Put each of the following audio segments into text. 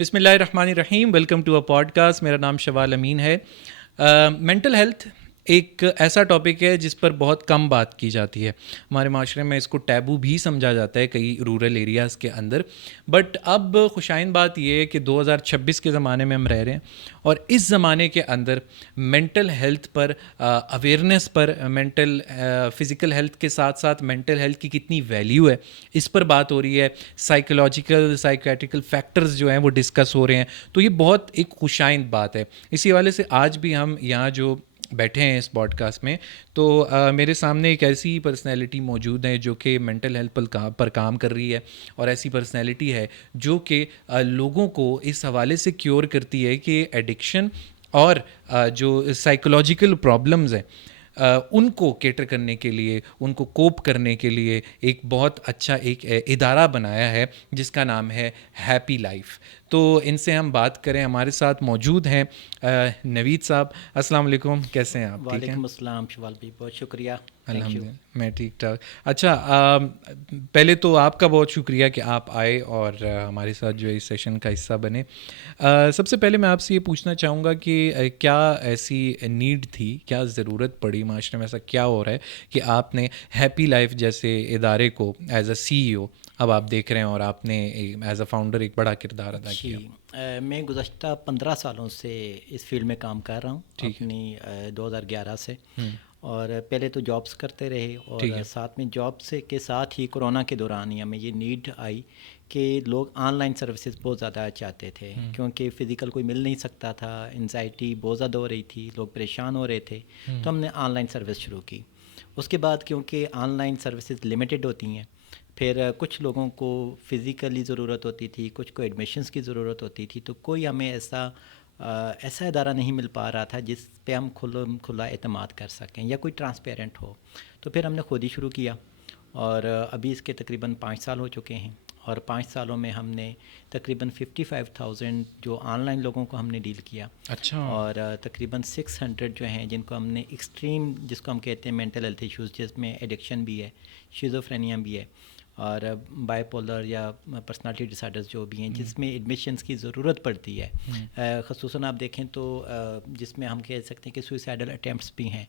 بسم اللہ الرحمن الرحیم. ویلکم ٹو اے پوڈ کاسٹ. میرا نام شوال امین ہے. مینٹل ہیلتھ ایک ایسا ٹاپک ہے جس پر بہت کم بات کی جاتی ہے. ہمارے معاشرے میں اس کو ٹیبو بھی سمجھا جاتا ہے کئی رورل ایریاز کے اندر. بٹ اب خوشائن بات یہ ہے کہ 2026 کے زمانے میں ہم رہ رہے ہیں اور اس زمانے کے اندر مینٹل ہیلتھ پر اویئرنیس پر فزیکل ہیلتھ کے ساتھ ساتھ مینٹل ہیلتھ کی کتنی ویلیو ہے اس پر بات ہو رہی ہے. سائیکیٹرکل فیکٹرز جو ہیں وہ ڈسکس ہو رہے ہیں. تو یہ بہت ایک خوشائند بات ہے. اسی حوالے سے آج بھی ہم یہاں جو بیٹھے ہیں اس پوڈ کاسٹ میں تو میرے سامنے ایک ایسی پرسنالٹی موجود ہے جو کہ مینٹل ہیلتھ پر کام کر رہی ہے اور ایسی پرسنالٹی ہے جو کہ لوگوں کو اس حوالے سے کیور کرتی ہے کہ ایڈکشن اور جو سائیکولوجیکل پرابلمز ہیں ان کو کیٹر کرنے کے لیے, ان کو کوپ کرنے کے لیے ایک بہت اچھا ایک ادارہ بنایا ہے جس کا نام ہے ہیپی لائف. تو ان سے ہم بات کریں. ہمارے ساتھ موجود ہیں نوید صاحب. السلام علیکم, کیسے ہیں آپ؟ ٹھیک ہیں؟ وعلیکم السلام شوال بھائی, بہت شکریہ. Thank you. الحمد للہ میں ٹھیک ٹھاک. اچھا, پہلے تو آپ کا بہت شکریہ کہ آپ آئے اور ہمارے ساتھ جو اس سیشن کا حصہ بنے. سب سے پہلے میں آپ سے یہ پوچھنا چاہوں گا کہ کیا ایسی نیڈ تھی, کیا ضرورت پڑی, معاشرے میں ایسا کیا ہو رہا ہے کہ آپ نے ہیپی لائف جیسے ادارے کو ایز اے CEO اب آپ دیکھ رہے ہیں اور آپ نے ایز اے فاؤنڈر ایک بڑا کردار ادا کیا؟ میں گزشتہ 15 سالوں سے اس فیلڈ میں کام کر رہا ہوں, اپنی 2011 سے. اور پہلے تو جابس کرتے رہے اور ساتھ میں جاب سے کے ساتھ ہی کورونا کے دوران ہی ہمیں یہ نیڈ آئی کہ لوگ آن لائن سروسز بہت زیادہ چاہتے تھے, کیونکہ فزیکل کوئی مل نہیں سکتا تھا, انزائٹی بہت زیادہ ہو رہی تھی, لوگ پریشان ہو رہے تھے. تو ہم نے آن لائن سروس شروع کی. اس کے بعد کیونکہ آن لائن سروسز لمیٹڈ ہوتی ہیں, پھر کچھ لوگوں کو فزیکلی ضرورت ہوتی تھی, کچھ کو ایڈمیشنز کی ضرورت ہوتی تھی, تو کوئی ہمیں ایسا ادارہ نہیں مل پا رہا تھا جس پہ ہم کھلا اعتماد کر سکیں یا کوئی ٹرانسپیرنٹ ہو. تو پھر ہم نے خود ہی شروع کیا اور ابھی اس کے تقریباً 5 سال ہو چکے ہیں. اور 5 سالوں میں ہم نے تقریباً 55,000 جو آن لائن لوگوں کو ہم نے ڈیل کیا. اچھا. اور تقریباً 600 جو ہیں جن کو ہم نے ایکسٹریم, جس کو ہم کہتے ہیں مینٹل ہیلتھ ایشوز, جس میں ایڈکشن بھی ہے, شیزوفرینیا بھی ہے, اور بائی پولر یا پرسنالٹی ڈس آرڈرز جو بھی ہیں جس میں ایڈمیشنز کی ضرورت پڑتی ہے. خصوصاً آپ دیکھیں تو جس میں ہم کہہ سکتے ہیں کہ سوئسائڈل اٹیمپٹس بھی ہیں,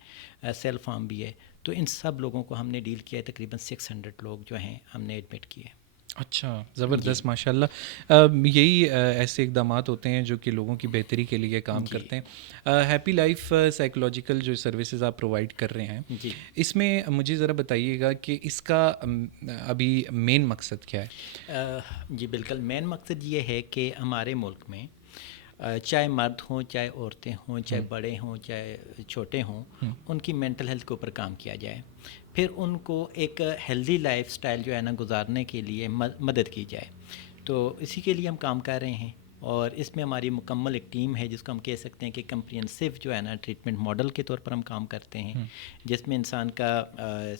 سیلف ہارم بھی ہے. تو ان سب لوگوں کو ہم نے ڈیل کیا ہے. تقریباً 600 لوگ جو ہیں ہم نے ایڈمٹ کیے. اچھا, زبردست, ماشاء اللہ. یہی ایسے اقدامات ہوتے ہیں جو کہ لوگوں کی بہتری کے لیے کام کرتے ہیں. ہیپی لائف سائیکولوجیکل جو سروسز آپ پرووائڈ کر رہے ہیں, اس میں مجھے ذرا بتائیے گا کہ اس کا ابھی مین مقصد کیا ہے؟ جی بالکل, مین مقصد یہ ہے کہ ہمارے ملک میں چاہے مرد ہوں, چاہے عورتیں ہوں, چاہے بڑے ہوں, چاہے چھوٹے ہوں, ان کی مینٹل ہیلتھ کے اوپر کام کیا جائے. پھر ان کو ایک ہیلدی لائف سٹائل جو ہے نا گزارنے کے لیے مدد کی جائے. تو اسی کے لیے ہم کام کر رہے ہیں. اور اس میں ہماری مکمل ایک ٹیم ہے جس کو ہم کہہ سکتے ہیں کہ کمپریہنسو جو ہے نا ٹریٹمنٹ ماڈل کے طور پر ہم کام کرتے ہیں, جس میں انسان کا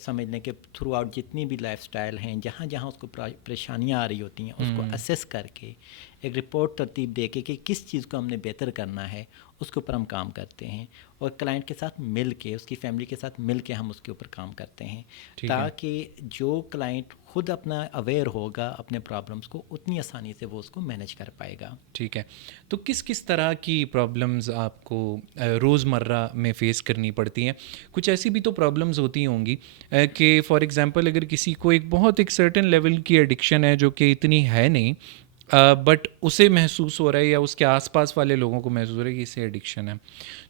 سمجھنے کے تھرو آؤٹ جتنی بھی لائف سٹائل ہیں, جہاں جہاں اس کو پریشانیاں آ رہی ہوتی ہیں, اس کو اسیس کر کے ایک رپورٹ ترتیب دے کے کہ کس چیز کو ہم نے بہتر کرنا ہے, اس کے اوپر ہم کام کرتے ہیں. اور کلائنٹ کے ساتھ مل کے, اس کی فیملی کے ساتھ مل کے ہم اس کے اوپر کام کرتے ہیں, تاکہ جو کلائنٹ خود اپنا اویئر ہوگا اپنے پرابلمس کو, اتنی آسانی سے وہ اس کو مینیج کر پائے گا. ٹھیک ہے. تو کس کس طرح کی پرابلمز آپ کو روزمرہ میں فیس کرنی پڑتی ہیں؟ کچھ ایسی بھی تو پرابلمز ہوتی ہوں گی کہ فار ایگزامپل اگر کسی کو ایک سرٹن لیول کی ایڈکشن ہے جو کہ اتنی ہے نہیں, بٹ اسے محسوس ہو رہا ہے یا اس کے آس پاس والے لوگوں کو محسوس ہو رہا ہے کہ اسے ایڈکشن ہے,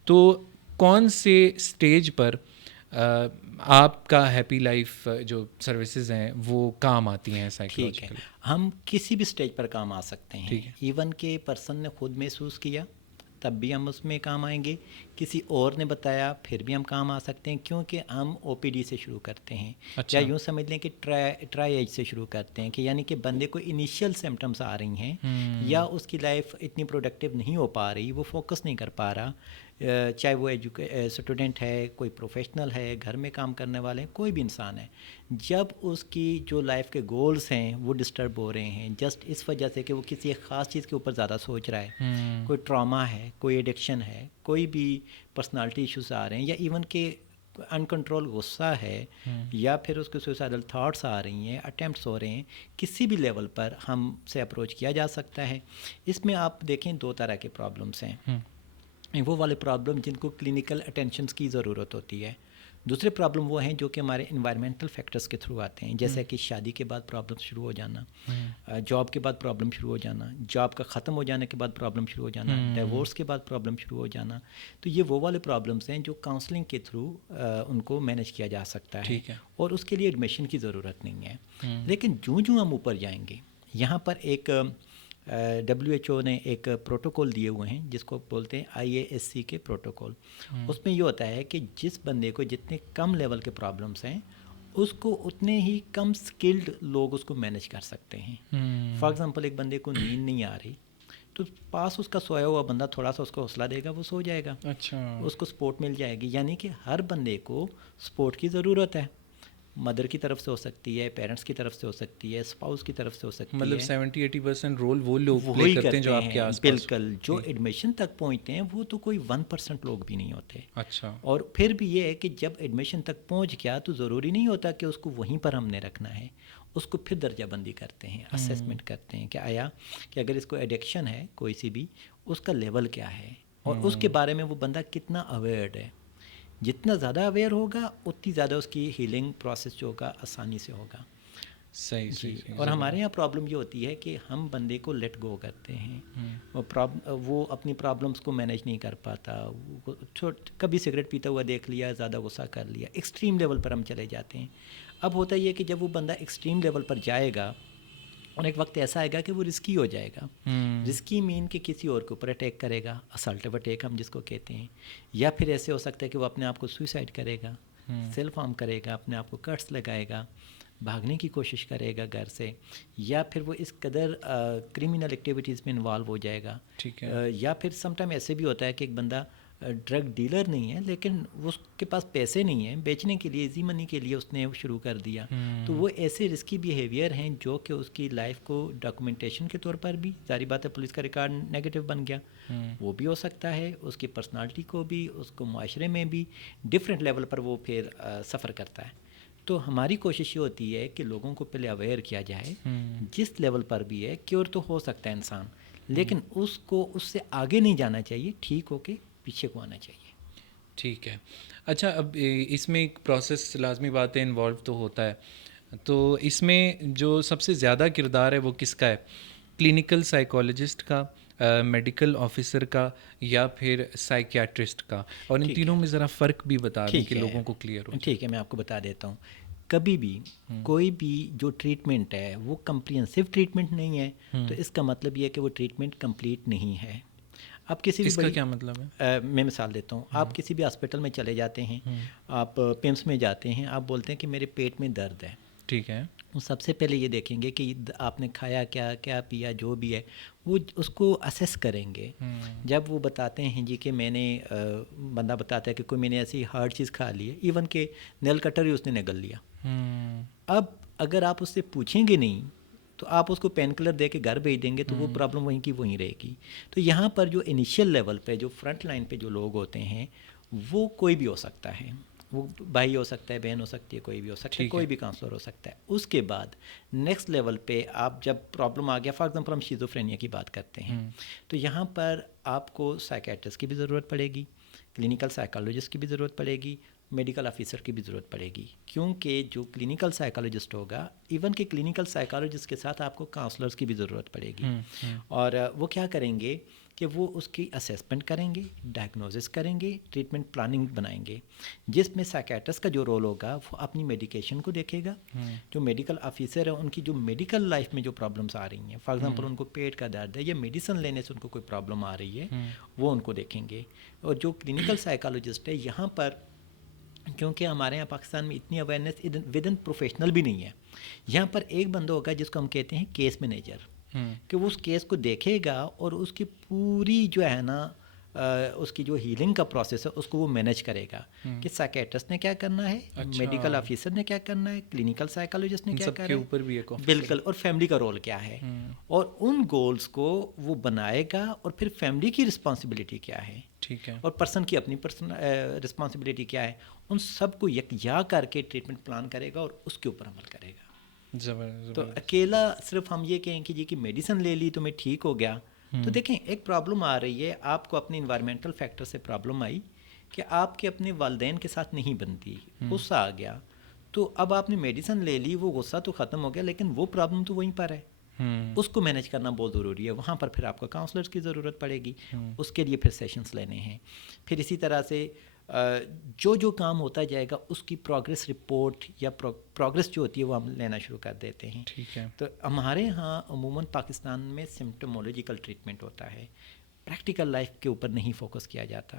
تو کون سے سٹیج پر آپ کا ہیپی لائف جو سروسز ہیں وہ کام آتی ہیں سائیکولوجیکل؟ ٹھیک ہے, ہم کسی بھی سٹیج پر کام آ سکتے ہیں. ایون کہ پرسن نے خود محسوس کیا تب بھی ہم اس میں کام آئیں گے, کسی اور نے بتایا پھر بھی ہم کام آ سکتے ہیں, کیونکہ ہم OPD سے شروع کرتے ہیں. یا یوں سمجھ لیں کہ ٹرائی ایج سے شروع کرتے ہیں, کہ یعنی کہ بندے کو انیشیل سمٹمس آ رہی ہیں یا اس کی لائف اتنی پروڈکٹیو نہیں ہو پا رہی, وہ فوکس نہیں کر پا رہا, چاہے وہ اسٹوڈنٹ ہے, کوئی پروفیشنل ہے, گھر میں کام کرنے والے ہیں, کوئی بھی انسان ہے. جب اس کی جو لائف کے گولز ہیں وہ ڈسٹرب ہو رہے ہیں جسٹ اس وجہ سے کہ وہ کسی ایک خاص چیز کے اوپر زیادہ سوچ رہا ہے, کوئی ٹراما ہے, کوئی ایڈکشن ہے, کوئی بھی پرسنالٹی ایشوز آ رہے ہیں, یا ایون کہ انکنٹرول غصہ ہے یا پھر اس کے سوسائڈل تھاٹس آ رہی ہیں، اٹیمپٹس ہو رہے ہیں، کسی بھی لیول پر ہم سے اپروچ کیا جا سکتا ہے. اس میں آپ دیکھیں 2 طرح کے پرابلمس ہیں. وہ والے پرابلم جن کو کلینکل اٹینشنس کی ضرورت ہوتی ہے. دوسرے پرابلم وہ ہیں جو کہ ہمارے انوائرمنٹل فیکٹرز کے تھرو آتے ہیں، جیسے کہ شادی کے بعد پرابلم شروع ہو جانا، جاب کے بعد پرابلم شروع ہو جانا، جاب کا ختم ہو جانے کے بعد پرابلم شروع ہو جانا، ڈیورس کے بعد پرابلم شروع ہو جانا. تو یہ وہ والے پرابلمس ہیں جو کاؤنسلنگ کے تھرو ان کو مینیج کیا جا سکتا ہے، اور اس کے لیے ایڈمیشن کی ضرورت نہیں ہے. لیکن جو ہم اوپر جائیں گے، یہاں پر ایک WHO نے ایک پروٹوکول دیے ہوئے ہیں جس کو بولتے ہیں IASC کے پروٹوکول. اس میں یہ ہوتا ہے کہ جس بندے کو جتنے کم لیول کے پرابلمس ہیں اس کو اتنے ہی کم سکلڈ لوگ اس کو مینیج کر سکتے ہیں. فار ایگزامپل ایک بندے کو نیند نہیں آ رہی تو پاس اس کا سویا ہوا بندہ تھوڑا سا اس کو حوصلہ دے گا، وہ سو جائے گا. اس کو سپورٹ مل جائے گی. یعنی کہ ہر بندے کو سپورٹ کی ضرورت ہے. مدر کی طرف سے ہو سکتی ہے، پیرنٹس کی طرف سے ہو سکتی ہے، اسپاؤس کی طرف سے ہو سکتی ہے. مطلب 70-80% رول وہ لوگ پلے کرتے ہیں جو آپ کے آس پاس. بالکل. جو ایڈمیشن تک پہنچتے ہیں وہ تو کوئی 1% لوگ بھی نہیں ہوتے. اچھا. اور پھر بھی یہ ہے کہ جب ایڈمیشن تک پہنچ گیا تو ضروری نہیں ہوتا کہ اس کو وہیں پر ہم نے رکھنا ہے. اس کو پھر درجہ بندی کرتے ہیں، اسیسمنٹ کرتے ہیں کہ آیا کہ اگر اس کو ایڈکشن ہے کوئی سی بھی، اس کا لیول کیا ہے اور اس کے بارے میں وہ بندہ کتنا اویئرڈ ہے. جتنا زیادہ اویئر ہوگا اتنی زیادہ اس کی ہیلنگ پروسیس جو ہوگا آسانی سے ہوگا. صحیح. اور ہمارے یہاں پرابلم یہ ہوتی ہے کہ ہم بندے کو لیٹ گو کرتے ہیں. وہ اپنی پرابلمس کو مینیج نہیں کر پاتا. کبھی سگریٹ پیتا ہوا دیکھ لیا، زیادہ غصہ کر لیا، ایکسٹریم لیول پر ہم چلے جاتے ہیں. اب ہوتا یہ کہ جب وہ بندہ ایکسٹریم لیول پر جائے گا اور ایک وقت ایسا آئے گا کہ وہ رسکی ہو جائے گا. رسکی مین کہ کسی اور کے اوپر اٹیک کرے گا، اسالٹیو اٹیک ہم جس کو کہتے ہیں. یا پھر ایسے ہو سکتا ہے کہ وہ اپنے آپ کو سوئسائڈ کرے گا، سیلف ہارم کرے گا، اپنے آپ کو کٹس لگائے گا، بھاگنے کی کوشش کرے گا گھر سے، یا پھر وہ اس قدر کرمنل ایکٹیویٹیز میں انوالو ہو جائے گا. یا پھر سم ٹائم ایسے بھی ہوتا ہے کہ ایک بندہ ڈرگ ڈیلر نہیں ہے لیکن اس کے پاس پیسے نہیں ہیں بیچنے کے لیے، ایزی منی کے لیے اس نے شروع کر دیا. تو وہ ایسے رسکی بیہیویئر ہیں جو کہ اس کی لائف کو ڈاکومنٹیشن کے طور پر بھی، ظاہری بات ہے پولیس کا ریکارڈ نیگیٹو بن گیا، وہ بھی ہو سکتا ہے. اس کی پرسنالٹی کو بھی، اس کو معاشرے میں بھی ڈفرینٹ لیول پر وہ پھر سفر کرتا ہے. تو ہماری کوشش یہ ہوتی ہے کہ لوگوں کو پہلے اویئر کیا جائے، جس لیول پر بھی ہے. کیور تو ہو سکتا ہے انسان، لیکن اس کو اس سے آگے نہیں جانا چاہیے، ٹھیک ہو کے پیچھے کو آنا چاہیے. ٹھیک ہے. اچھا، اب اس میں ایک پروسیس لازمی بات ہے، انوالو تو ہوتا ہے. تو اس میں جو سب سے زیادہ کردار ہے وہ کس کا ہے؟ کلینکل سائیکالوجسٹ کا، میڈیکل آفیسر کا، یا پھر سائیکیاٹرسٹ کا؟ اور ان تینوں میں ذرا فرق بھی بتا دیں کہ لوگوں کو کلیئر ہو. ٹھیک ہے، میں آپ کو بتا دیتا ہوں. کبھی بھی کوئی بھی جو ٹریٹمنٹ ہے وہ کمپریہنسو ٹریٹمنٹ نہیں ہے تو اس کا مطلب یہ ہے کہ وہ ٹریٹمنٹ کمپلیٹ نہیں ہے. آپ کسی بھی، اس کا کیا مطلب ہے؟ میں مثال دیتا ہوں. آپ کسی بھی ہاسپٹل میں چلے جاتے ہیں، آپ پیمس میں جاتے ہیں، آپ بولتے ہیں کہ میرے پیٹ میں درد ہے. ٹھیک ہے. سب سے پہلے یہ دیکھیں گے کہ آپ نے کھایا کیا پیا، جو بھی ہے وہ اس کو اسیس کریں گے. جب وہ بتاتے ہیں جی کہ میں نے، بندہ بتاتا ہے کہ کوئی میں نے ایسی ہارڈ چیز کھا لی ہے، ایون کہ نیل کٹر ہی اس نے نگل لیا. اب اگر آپ اس سے پوچھیں گے نہیں تو آپ اس کو پین کلر دے کے گھر بھیج دیں گے تو وہ پرابلم وہیں کی وہیں رہے گی. تو یہاں پر جو انیشیل لیول پہ، جو فرنٹ لائن پہ جو لوگ ہوتے ہیں وہ کوئی بھی ہو سکتا ہے. وہ بھائی ہو سکتا ہے، بہن ہو سکتی ہے، کوئی بھی ہو سکتا ہے، کوئی بھی کاؤنسلر ہو سکتا ہے. اس کے بعد نیکسٹ لیول پہ آپ جب پرابلم آ گیا، فار ایگزامپل ہم شیزوفرینیا کی بات کرتے ہیں، تو یہاں پر آپ کو سائیکیٹرسٹ کی بھی ضرورت پڑے گی، کلینکل سائیکالوجسٹ کی بھی ضرورت پڑے گی، میڈیکل آفیسر کی بھی ضرورت پڑے گی. کیونکہ جو کلینکل سائیکالوجسٹ ہوگا، ایون کہ کلینکل سائیکالوجسٹ کے ساتھ آپ کو کاؤنسلرس کی بھی ضرورت پڑے گی. اور وہ کیا کریں گے کہ وہ اس کی اسیسمنٹ کریں گے، ڈائگنوزس کریں گے، ٹریٹمنٹ پلاننگ بنائیں گے، جس میں سائیکیٹرسٹ کا جو رول ہوگا وہ اپنی میڈیکیشن کو دیکھے گا. جو میڈیکل آفیسر ہے ان کی جو میڈیکل لائف میں جو پرابلمس آ رہی ہیں، فار ایگزامپل ان کو پیٹ کا درد ہے یا میڈیسن لینے سے ان کو کوئی پرابلم آ رہی ہے، وہ ان کو دیکھیں گے. اور جو کلینکل سائیکالوجسٹ ہے، یہاں پر کیونکہ ہمارے یہاں پاکستان میں اتنی اویئرنیس ود ان پروفیشنل بھی نہیں ہے، یہاں پر ایک بندہ ہوگا جس کو ہم کہتے ہیں کیس مینیجر، کہ وہ اس کیس کو دیکھے گا اور اس کی پوری جو ہے نا اس کی جو ہیلنگ کا پروسیس ہے اس کو وہ مینیج کرے گا کہ سائکیٹرسٹ نے کیا کرنا ہے, میڈیکل آفیسر نے کیا کرنا ہے, کلینکل سائیکالوجسٹ نے کیا کرنا ہے, بالکل, اور فیملی کا رول کیا ہے, اور ان گولز کو وہ بنائے گا, اور پھر فیملی کی رسپانسبلٹی کیا ہے, ٹھیک ہے, اور پرسن کی اپنی رسپانسبلٹی کیا ہے, ان سب کو یکجا کر کے ٹریٹمنٹ پلان کرے گا اور اس کے اوپر عمل کرے گا. تو اکیلا صرف ہم یہ کہیں کہ جی کہ میڈیسن لے لی تو میں ٹھیک ہو گیا, تو دیکھیں ایک پرابلم آ رہی ہے, آپ کو اپنے انوائرمنٹل فیکٹر سے پرابلم آئی کہ آپ کے اپنے والدین کے ساتھ نہیں بنتی, غصہ آ گیا, تو اب آپ نے میڈیسن لے لی, وہ غصہ تو ختم ہو گیا لیکن وہ پرابلم تو وہیں پر ہے, اس کو مینیج کرنا بہت ضروری ہے. وہاں پر پھر آپ کو کاؤنسلرس کی ضرورت پڑے گی, اس کے لیے پھر سیشنز لینے ہیں. پھر اسی طرح سے جو کام ہوتا جائے گا اس کی پروگریس رپورٹ یا پروگریس جو ہوتی ہے وہ ہم لینا شروع کر دیتے ہیں. ٹھیک ہے. تو ہمارے ہاں عموماً پاکستان میں سمپٹمولوجیکل ٹریٹمنٹ ہوتا ہے, پریکٹیکل لائف کے اوپر نہیں فوکس کیا جاتا.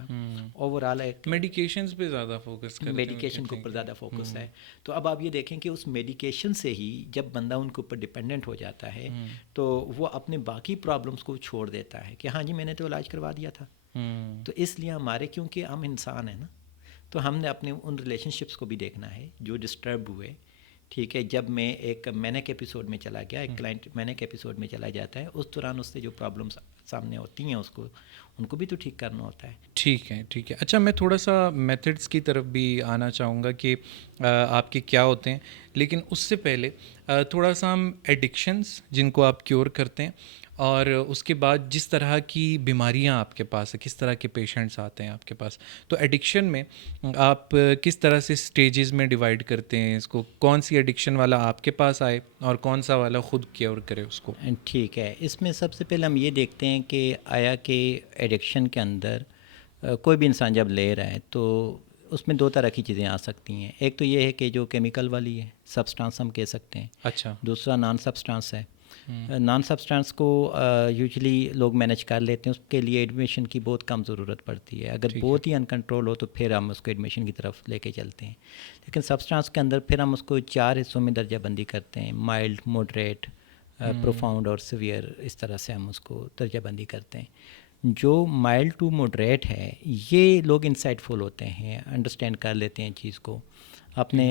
اوور آل ایک میڈیکیشنز پہ زیادہ فوکس کرتے ہیں, میڈیکیشن کے اوپر زیادہ فوکس ہے. تو اب آپ یہ دیکھیں کہ اس میڈیکیشن سے ہی جب بندہ ان کے اوپر ڈپینڈنٹ ہو جاتا ہے تو وہ اپنے باقی پرابلمس کو چھوڑ دیتا ہے کہ ہاں جی میں نے تو علاج کروا دیا تھا. تو اس لیے ہمارے, کیونکہ ہم انسان ہیں نا, تو ہم نے اپنے ان ریلیشن شپس کو بھی دیکھنا ہے جو ڈسٹرب ہوئے. ٹھیک ہے, جب میں ایک مینک ایپیسوڈ میں چلا گیا, ایک کلائنٹ مینک ایپیسوڈ میں چلا جاتا ہے, اس دوران اس سے جو پرابلمس سامنے ہوتی ہیں ان کو بھی تو ٹھیک کرنا ہوتا ہے. ٹھیک ہے, ٹھیک ہے. اچھا, میں تھوڑا سا میتھڈس کی طرف بھی آنا چاہوں گا کہ آپ کے کیا ہوتے ہیں, لیکن اس سے پہلے تھوڑا سا ہم ایڈکشنز جن کو آپ کیور کرتے ہیں, اور اس کے بعد جس طرح کی بیماریاں آپ کے پاس ہیں, کس طرح کے پیشنٹس آتے ہیں آپ کے پاس, تو ایڈکشن میں آپ کس طرح سے سٹیجز میں ڈیوائڈ کرتے ہیں اس کو, کون سی ایڈکشن والا آپ کے پاس آئے اور کون سا والا خود کیور کرے اس کو. ٹھیک ہے, اس میں سب سے پہلے ہم یہ دیکھتے ہیں کہ آیا کہ ایڈکشن کے اندر کوئی بھی انسان جب لے رہا ہے تو اس میں دو طرح کی چیزیں آ سکتی ہیں. ایک تو یہ ہے کہ جو کیمیکل والی ہے, سبسٹانس ہم کہہ سکتے ہیں. اچھا. دوسرا نان سبسٹانس ہے. نان سبسٹانس کو یوزلی لوگ مینیج کر لیتے ہیں, اس کے لیے ایڈمیشن کی بہت کم ضرورت پڑتی ہے. اگر بہت ہی انکنٹرول ہو تو پھر ہم اس کو ایڈمیشن کی طرف لے کے چلتے ہیں. لیکن سبسٹانس کے اندر پھر ہم اس کو 4 حصوں میں درجہ بندی کرتے ہیں, مائلڈ, موڈریٹ, پروفاؤنڈ اور سیویئر. اس طرح سے ہم اس کو درجہ بندی کرتے ہیں. جو مائلڈ ٹو موڈریٹ ہے یہ لوگ انسائٹ فل ہوتے ہیں, انڈرسٹینڈ کر لیتے ہیں چیز کو, اپنے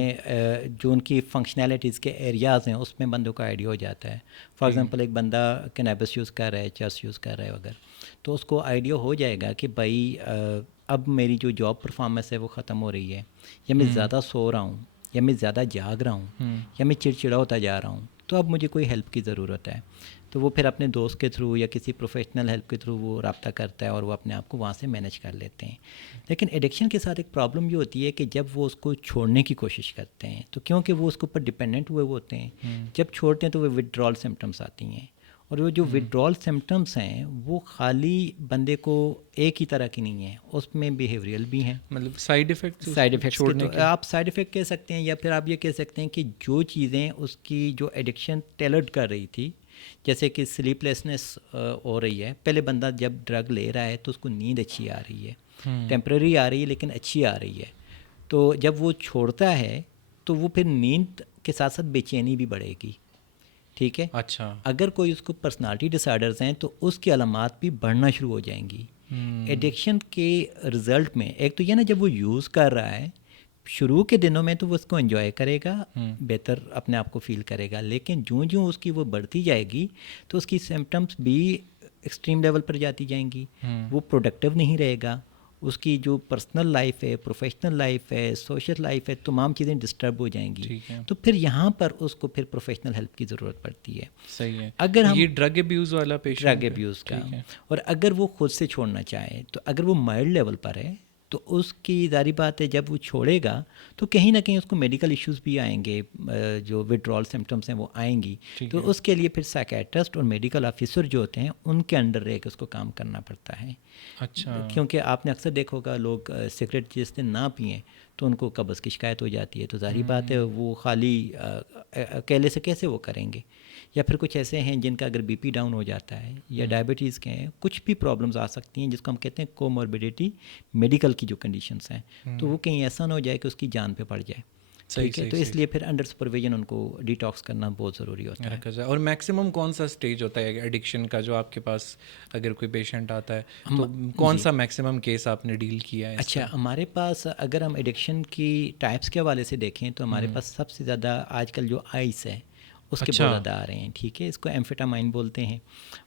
جو ان کی فنکشنالٹیز کے ایریاز ہیں اس میں بندوں کا آئیڈیا ہو جاتا ہے. فار ایگزامپل ایک بندہ کینیبس یوز کر رہا ہے, چرس یوز کر رہا ہے اگر, تو اس کو آئیڈیا ہو جائے گا کہ بھائی اب میری جو جاب پرفارمنس ہے وہ ختم ہو رہی ہے, یا میں زیادہ سو رہا ہوں, یا میں زیادہ جاگ رہا ہوں, یا میں چڑچڑا ہوتا جا رہا ہوں, تو اب مجھے کوئی ہیلپ کی ضرورت ہے. تو وہ پھر اپنے دوست کے تھرو یا کسی پروفیشنل ہیلپ کے تھرو وہ رابطہ کرتا ہے اور وہ اپنے آپ کو وہاں سے مینیج کر لیتے ہیں. لیکن ایڈکشن کے ساتھ ایک پرابلم یہ ہوتی ہے کہ جب وہ اس کو چھوڑنے کی کوشش کرتے ہیں, تو کیونکہ وہ اس کے اوپر ڈپینڈنٹ ہوئے ہوتے ہیں, جب چھوڑتے ہیں تو وہ ودڈرال سمٹمس آتی ہیں. اور وہ جو ودڈرال سمٹمس ہیں وہ خالی بندے کو ایک ہی طرح کی نہیں ہیں, اس میں بیہیویئرل بھی ہیں, مطلب سائیڈ ایفیکٹس آپ سائیڈ افیکٹ کہہ سکتے ہیں, یا پھر آپ یہ کہہ سکتے ہیں کہ جو چیزیں اس کی جو ایڈکشن ٹیلرڈ کر رہی تھی, جیسے کہ سلیپ لیسنس ہو رہی ہے. پہلے بندہ جب ڈرگ لے رہا ہے تو اس کو نیند اچھی آ رہی ہے, ٹیمپرری آ رہی ہے لیکن اچھی آ رہی ہے. تو جب وہ چھوڑتا ہے تو وہ پھر نیند کے ساتھ ساتھ بے چینی بھی بڑھے گی. ٹھیک ہے. اچھا. اگر کوئی اس کو پرسنالٹی ڈس آرڈرز ہیں تو اس کی علامات بھی بڑھنا شروع ہو جائیں گی. ایڈکشن کے رزلٹ میں ایک تو یہ نا, جب وہ یوز کر رہا ہے شروع کے دنوں میں تو وہ اس کو انجوائے کرے گا, بہتر اپنے آپ کو فیل کرے گا, لیکن جوں اس کی وہ بڑھتی جائے گی تو اس کی سمٹمس بھی ایکسٹریم لیول پر جاتی جائیں گی. وہ پروڈکٹیو نہیں رہے گا, اس کی جو پرسنل لائف ہے, پروفیشنل لائف ہے, سوشل لائف ہے, تمام چیزیں ڈسٹرب ہو جائیں گی. تو پھر یہاں پر اس کو پھر پروفیشنل ہیلپ کی ضرورت پڑتی ہے. صحیح ہے. اگر ہم یہ ڈرگ ابیوز والا پیشنٹ, ڈرگ ابیوز کا, اور اگر وہ خود سے چھوڑنا چاہے تو اگر وہ مائلڈ لیول پر ہے تو اس کی ظاہری بات ہے جب وہ چھوڑے گا تو کہیں نہ کہیں اس کو میڈیکل ایشوز بھی آئیں گے, جو ودڈرال سمٹمس ہیں وہ آئیں گی. تو اس کے لیے پھر سائیکیٹرسٹ اور میڈیکل آفیسر جو ہوتے ہیں ان کے انڈر رہ کے اس کو کام کرنا پڑتا ہے. اچھا. کیونکہ آپ نے اکثر دیکھا ہوگا لوگ سگریٹ جس دن نہ پئیں تو ان کو قبض کی شکایت ہو جاتی ہے. تو ظاہری بات ہے وہ خالی اکیلے سے کیسے وہ کریں گے. یا پھر کچھ ایسے ہیں جن کا اگر بی پی ڈاؤن ہو جاتا ہے, یا ڈائبٹیز کے ہیں, کچھ بھی پرابلمز آ سکتی ہیں جس کو ہم کہتے ہیں کوموربیڈیٹی, میڈیکل کی جو کنڈیشنز ہیں, تو وہ کہیں ایسا نہ ہو جائے کہ اس کی جان پہ پڑ جائے. ٹھیک ہے. تو اس لیے پھر انڈر سپرویژن ان کو ڈیٹاکس کرنا بہت ضروری ہوتا ہے. اور میکسیمم کون سا اسٹیج ہوتا ہے ایڈکشن کا جو آپ کے پاس اگر کوئی پیشنٹ آتا ہے تو کون سا میکسیمم کیس آپ نے ڈیل کیا ہے؟ اچھا, ہمارے پاس اگر ہم ایڈکشن کی ٹائپس کے حوالے سے دیکھیں تو ہمارے پاس سب سے زیادہ آج کل جو آئس ہے اس کے بہت زیادہ آ رہے ہیں. ٹھیک ہے, اس کو ایمفیٹامائن بولتے ہیں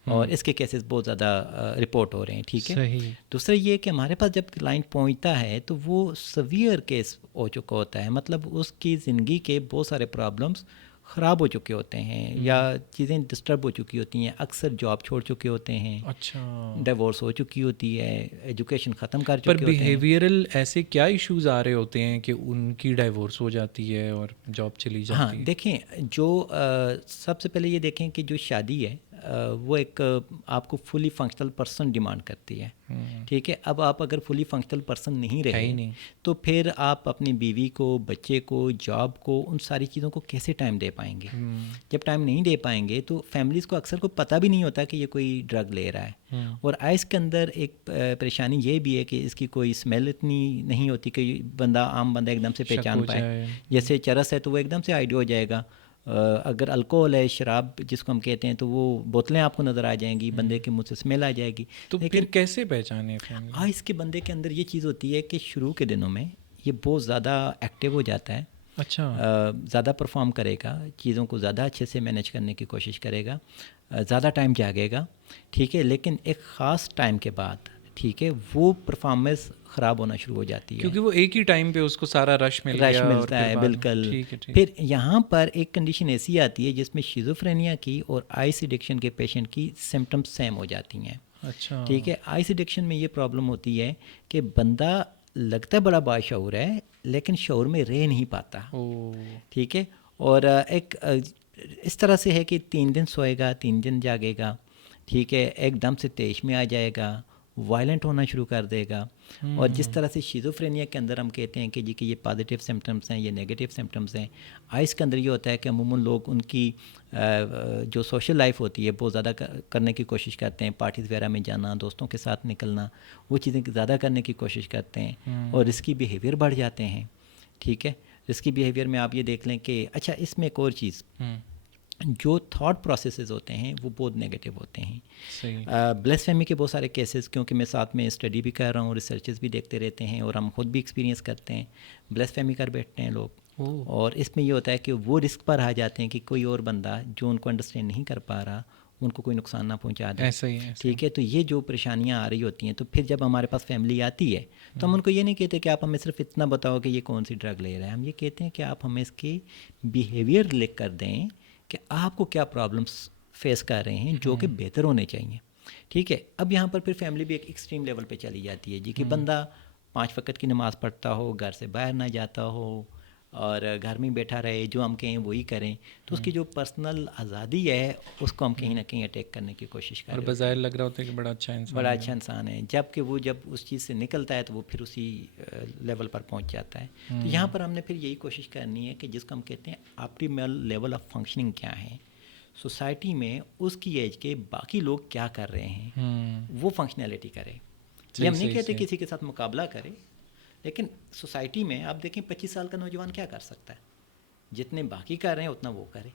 اور اس کے کیسز بہت زیادہ رپورٹ ہو رہے ہیں. ٹھیک ہے. دوسرا یہ کہ ہمارے پاس جب کلائنٹ پہنچتا ہے تو وہ سویئر کیس ہو چکا ہوتا ہے, مطلب اس کی زندگی کے بہت سارے پرابلمس خراب ہو چکے ہوتے ہیں یا چیزیں ڈسٹرب ہو چکی ہوتی ہیں, اکثر جاب چھوڑ چکے ہوتے ہیں, ڈیورس ہو چکی ہوتی ہے, ایجوکیشن ختم کر چکے ہوتے ہیں. پر بیہیویئرل ایسے کیا ایشوز آ رہے ہوتے ہیں کہ ان کی ڈیورس ہو جاتی ہے اور جاب چلی جاتی ہے؟ ہاں دیکھیں, جو سب سے پہلے یہ دیکھیں کہ جو شادی ہے وہ ایک آپ کو فلی فنکشنل پرسن ڈیمانڈ کرتی ہے. ٹھیک ہے. اب آپ اگر فلی فنکشنل پرسن نہیں رہے تو پھر آپ اپنی بیوی کو, بچے کو, جاب کو, ان ساری چیزوں کو کیسے ٹائم دے پائیں گے؟ جب ٹائم نہیں دے پائیں گے تو فیملیز کو اکثر کو پتہ بھی نہیں ہوتا کہ یہ کوئی ڈرگ لے رہا ہے. اور آئس کے اندر ایک پریشانی یہ بھی ہے کہ اس کی کوئی اسمیل اتنی نہیں ہوتی کہ بندہ, عام بندہ ایک دم سے پہچان پائے. جیسے چرس ہے تو وہ ایک دم سے آئیڈیا ہو جائے گا. اگر الکوہل ہے, شراب جس کو ہم کہتے ہیں, تو وہ بوتلیں آپ کو نظر آ جائیں گی, بندے کے منہ سے اسمیل آ جائے گی. تو پھر کیسے پہچانے؟ اس کے بندے کے اندر یہ چیز ہوتی ہے کہ شروع کے دنوں میں یہ بہت زیادہ ایکٹیو ہو جاتا ہے. اچھا. زیادہ پرفارم کرے گا, چیزوں کو زیادہ اچھے سے مینیج کرنے کی کوشش کرے گا, زیادہ ٹائم جاگے گا. ٹھیک ہے. لیکن ایک خاص ٹائم کے بعد, ٹھیک ہے, وہ پرفارمنس خراب ہونا شروع ہو جاتی ہے, کیونکہ وہ ایک ہی ٹائم پہ اس کو سارا رش ملتا ہے. بالکل. پھر یہاں پر ایک کنڈیشن ایسی آتی ہے جس میں شیزوفرینیا کی اور آئس ایڈکشن کے پیشنٹ کی سمٹمز سیم ہو جاتی ہیں. اچھا. ٹھیک ہے. آئس ایڈکشن میں یہ پرابلم ہوتی ہے کہ بندہ لگتا ہے بڑا باشعور ہے لیکن شعور میں رہ نہیں پاتا. ٹھیک ہے. اور ایک اس طرح سے ہے کہ 3 دن سوئے گا, 3 دن جاگے گا. ٹھیک ہے. ایک دم سے تیش میں آ جائے گا, وائلنٹ ہونا شروع کر دے گا. اور جس طرح سے شیزوفرینیا کے اندر ہم کہتے ہیں کہ جی کہ یہ پازیٹیو سمٹمس ہیں, یہ نیگیٹو سمٹمس ہیں, آئس کے اندر یہ ہوتا ہے کہ عموماً لوگ ان کی جو سوشل لائف ہوتی ہے بہت زیادہ کرنے کی کوشش کرتے ہیں, پارٹیز وغیرہ میں جانا, دوستوں کے ساتھ نکلنا, وہ چیزیں زیادہ کرنے کی کوشش کرتے ہیں اور رسکی بیہیویئر بڑھ جاتے ہیں. ٹھیک ہے. رسکی بیہیویئر میں آپ یہ دیکھ لیں کہ اچھا اس میں ایک اور چیز, جو تھاٹ پروسیسز ہوتے ہیں وہ بہت نیگیٹو ہوتے ہیں. بلیسفیمی کے بہت سارے کیسز, کیونکہ میں ساتھ میں اسٹڈی بھی کر رہا ہوں, ریسرچز بھی دیکھتے رہتے ہیں اور ہم خود بھی ایکسپیرینس کرتے ہیں. بلیسفیمی کر بیٹھتے ہیں لوگ, اور اس میں یہ ہوتا ہے کہ وہ رسک پر آ جاتے ہیں کہ کوئی اور بندہ جو ان کو انڈرسٹینڈ نہیں کر پا رہا ان کو کوئی نقصان نہ پہنچا دے. ٹھیک ہے. تو یہ جو پریشانیاں آ رہی ہوتی ہیں, تو پھر جب ہمارے پاس فیملی آتی ہے تو ہم ان کو یہ نہیں کہتے کہ آپ ہمیں صرف اتنا بتاؤ کہ یہ کون سی ڈرگ لے رہے ہیں. ہم یہ کہتے ہیں کہ آپ ہمیں اس کے بیہیویئر لکھ کر دیں کہ آپ کو کیا پرابلمس فیس کر رہے ہیں جو کہ بہتر ہونے چاہیے. ٹھیک ہے. اب یہاں پر پھر فیملی بھی ایک ایکسٹریم لیول پہ چلی جاتی ہے جی, کہ بندہ 5 وقت کی نماز پڑھتا ہو, گھر سے باہر نہ جاتا ہو اور گھر میں بیٹھا رہے, جو ہم کہیں وہی کریں, تو اس کی جو پرسنل آزادی ہے اس کو ہم کہیں نہ کہیں اٹیک کرنے کی کوشش کریں. اور بظاہر لگ رہا ہوتا ہے کہ بڑا اچھا انسان ہے, جب کہ وہ جب اس چیز سے نکلتا ہے تو وہ پھر اسی لیول پر پہنچ جاتا ہے. تو یہاں پر ہم نے پھر یہی کوشش کرنی ہے کہ جس کو ہم کہتے ہیں آپٹیمل لیول آف فنکشننگ کیا ہے سوسائٹی میں, اس کی ایج کے باقی لوگ کیا کر رہے ہیں وہ فنکشنلٹی کرے. یہ ہم نہیں کہتے کسی کے ساتھ مقابلہ کرے, لیکن سوسائٹی میں آپ دیکھیں 25 سال کا نوجوان کیا کر سکتا ہے, جتنے باقی کر رہے ہیں اتنا وہ کرے.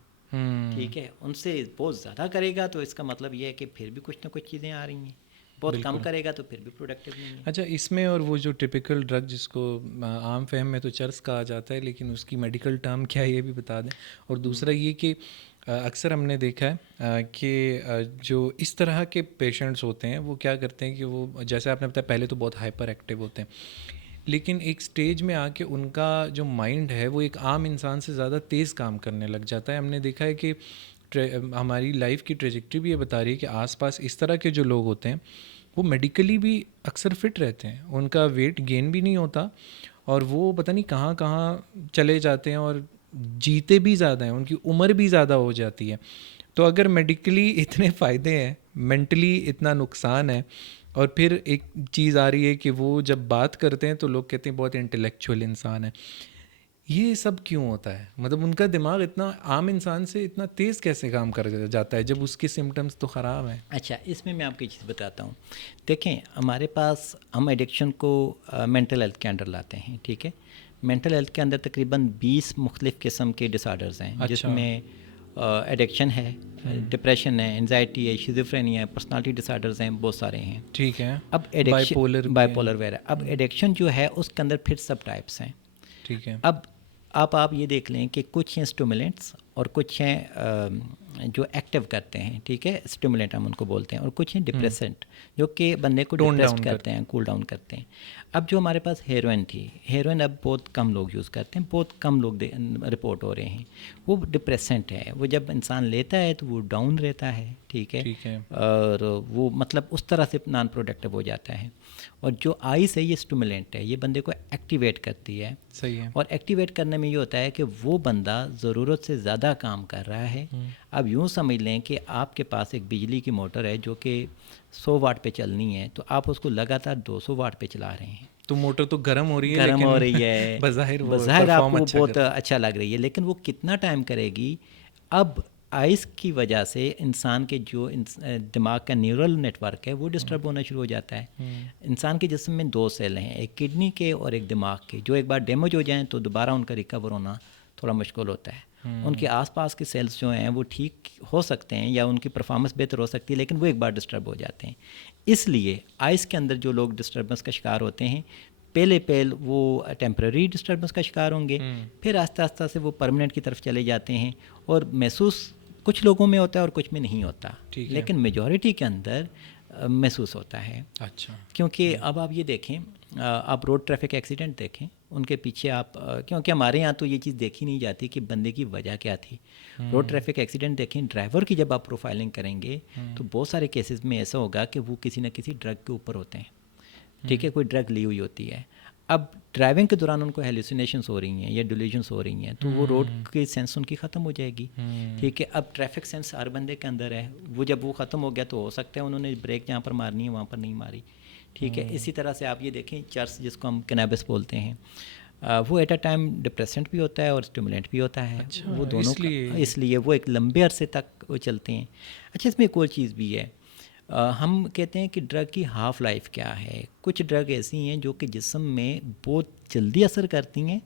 ٹھیک ہے. ان سے بہت زیادہ کرے گا تو اس کا مطلب یہ ہے کہ پھر بھی کچھ نہ کچھ چیزیں آ رہی ہیں, بہت کم کرے گا تو پھر بھی پروڈکٹیو نہیں ہے. اچھا, اس میں اور وہ جو ٹپیکل ڈرگ جس کو عام فہم میں تو چرس کہا جاتا ہے, لیکن اس کی میڈیکل ٹرم کیا ہے یہ بھی بتا دیں. اور دوسرا یہ کہ اکثر ہم نے دیکھا ہے کہ جو اس طرح کے پیشنٹس ہوتے ہیں وہ کیا کرتے ہیں کہ وہ, جیسے آپ نے بتایا, پہلے تو بہت ہائپر ایکٹیو ہوتے ہیں, لیکن ایک سٹیج میں آ کے ان کا جو مائنڈ ہے وہ ایک عام انسان سے زیادہ تیز کام کرنے لگ جاتا ہے. ہم نے دیکھا ہے کہ ہماری لائف کی ٹریجیکٹری بھی یہ بتا رہی ہے کہ آس پاس اس طرح کے جو لوگ ہوتے ہیں وہ میڈیکلی بھی اکثر فٹ رہتے ہیں, ان کا ویٹ گین بھی نہیں ہوتا اور وہ پتہ نہیں کہاں کہاں چلے جاتے ہیں اور جیتے بھی زیادہ ہیں, ان کی عمر بھی زیادہ ہو جاتی ہے. تو اگر میڈیکلی اتنے فائدے ہیں, مینٹلی اتنا نقصان ہے, اور پھر ایک چیز آ رہی ہے کہ وہ جب بات کرتے ہیں تو لوگ کہتے ہیں بہت انٹلیکچوئل انسان ہے, یہ سب کیوں ہوتا ہے؟ مطلب ان کا دماغ اتنا عام انسان سے اتنا تیز کیسے کام کر جاتا ہے جب اس کے سمٹمز تو خراب ہیں؟ اچھا, اس میں آپ کو ایک چیز بتاتا ہوں. دیکھیں, ہمارے پاس ہم ایڈکشن کو مینٹل ہیلتھ کے انڈر لاتے ہیں. ٹھیک ہے. مینٹل ہیلتھ کے اندر تقریباً 20 مختلف قسم کے ڈس آرڈرز ہیں، جس میں ایڈکشن ہے، ڈپریشن ہے، انزائٹی ہے، شیزوفرینیا ہے، پرسنالٹی ڈس آرڈرز ہیں، بہت سارے ہیں. ٹھیک ہے. اب ایڈکشن بائی پولر وغیرہ. اب ایڈکشن جو ہے اس کے اندر پھر سب ٹائپس ہیں. ٹھیک ہے. اب آپ یہ دیکھ لیں کہ کچھ ہیں اسٹیمولینٹس اور کچھ ہیں جو ایکٹیو کرتے ہیں، ٹھیک ہے، اسٹیمولینٹ ہم ان کو بولتے ہیں، اور کچھ ہیں ڈپریسنٹ جو کہ بندے کو ڈپریسڈ کرتے ہیں، کول ڈاؤن کرتے ہیں. اب جو ہمارے پاس ہیروئن تھی، ہیروئن اب بہت کم لوگ یوز کرتے ہیں، بہت کم لوگ رپورٹ ہو رہے ہیں. وہ ڈپریسنٹ ہے، وہ جب انسان لیتا ہے تو وہ ڈاؤن رہتا ہے، ٹھیک ہے، اور وہ مطلب اس طرح سے نان پروڈکٹیو ہو جاتا ہے. اور جو آئس ہے یہ اسٹیمولینٹ ہے، یہ بندے کو ایکٹیویٹ کرتی ہے. صحیح ہے. اور ایکٹیویٹ کرنے میں یہ ہوتا ہے کہ وہ بندہ ضرورت سے زیادہ کام کر رہا ہے. اب یوں سمجھ لیں کہ آپ کے پاس ایک بجلی کی موٹر ہے جو کہ 100 واٹ پہ چلنی ہے، تو آپ اس کو لگاتار 200 واٹ پہ چلا رہے ہیں. تو موٹر تو گرم ہو رہی ہے، گرم ہو رہی ہے، بظاہر آپ کو بہت اچھا لگ رہی ہے، لیکن وہ کتنا ٹائم کرے گی؟ اب آئس کی وجہ سے انسان کے جو دماغ کا نیورل نیٹ ورک ہے وہ ڈسٹرب ہونا شروع ہو جاتا ہے. انسان کے جسم میں 2 سیل ہیں، ایک کڈنی کے اور ایک دماغ کے، جو ایک بار ڈیمیج ہو جائیں تو دوبارہ ان کا ریکور ہونا تھوڑا مشکل ہوتا ہے. ان کے آس پاس کے سیلز جو ہیں وہ ٹھیک ہو سکتے ہیں یا ان کی پرفارمنس بہتر ہو سکتی ہے، لیکن وہ ایک بار ڈسٹرب ہو جاتے ہیں. اس لیے آئس کے اندر جو لوگ ڈسٹربنس کا شکار ہوتے ہیں، پہلے وہ ٹیمپرری ڈسٹربنس کا شکار ہوں گے، پھر آہستہ آہستہ سے وہ پرماننٹ کی طرف چلے جاتے ہیں. اور محسوس کچھ لوگوں میں ہوتا ہے اور کچھ میں نہیں ہوتا، لیکن میجورٹی کے اندر محسوس ہوتا ہے. اچھا. کیونکہ اب آپ یہ دیکھیں، آپ روڈ ٹریفک ایکسیڈنٹ دیکھیں، ان کے پیچھے آپ، کیونکہ ہمارے یہاں تو یہ چیز دیکھی نہیں جاتی کہ بندے کی وجہ کیا تھی. روڈ ٹریفک ایکسیڈنٹ دیکھیں، ڈرائیور کی جب آپ پروفائلنگ کریں گے تو بہت سارے کیسز میں ایسا ہوگا کہ وہ کسی نہ کسی ڈرگ کے اوپر ہوتے ہیں، ٹھیک ہے، کوئی ڈرگ لی ہوئی ہوتی ہے. اب ڈرائیونگ کے دوران ان کو ہیلوسینیشنس ہو رہی ہیں یا ڈیلیوژنس ہو رہی ہیں، تو وہ روڈ کی سینس ان کی ختم ہو جائے گی، ٹھیک ہے. اب ٹریفک سینس ہر بندے کے اندر ہے، وہ جب وہ ختم ہو گیا تو ہو سکتا ہے انہوں نے بریک جہاں پر مارنی ہے وہاں پر نہیں ماری، ٹھیک ہے. اسی طرح سے آپ یہ دیکھیں چرس، جس کو ہم کینابس بولتے ہیں، وہ ایٹ اے ٹائم ڈپریسنٹ بھی ہوتا ہے اور اسٹیمولینٹ بھی ہوتا ہے. وہ دونوں اس لیے وہ ایک لمبے عرصے تک وہ چلتے ہیں. اچھا، اس میں ایک اور چیز بھی ہے، ہم کہتے ہیں کہ ڈرگ کی ہاف لائف کیا ہے. کچھ ڈرگ ایسی ہیں جو کہ جسم میں بہت جلدی اثر کرتی ہیں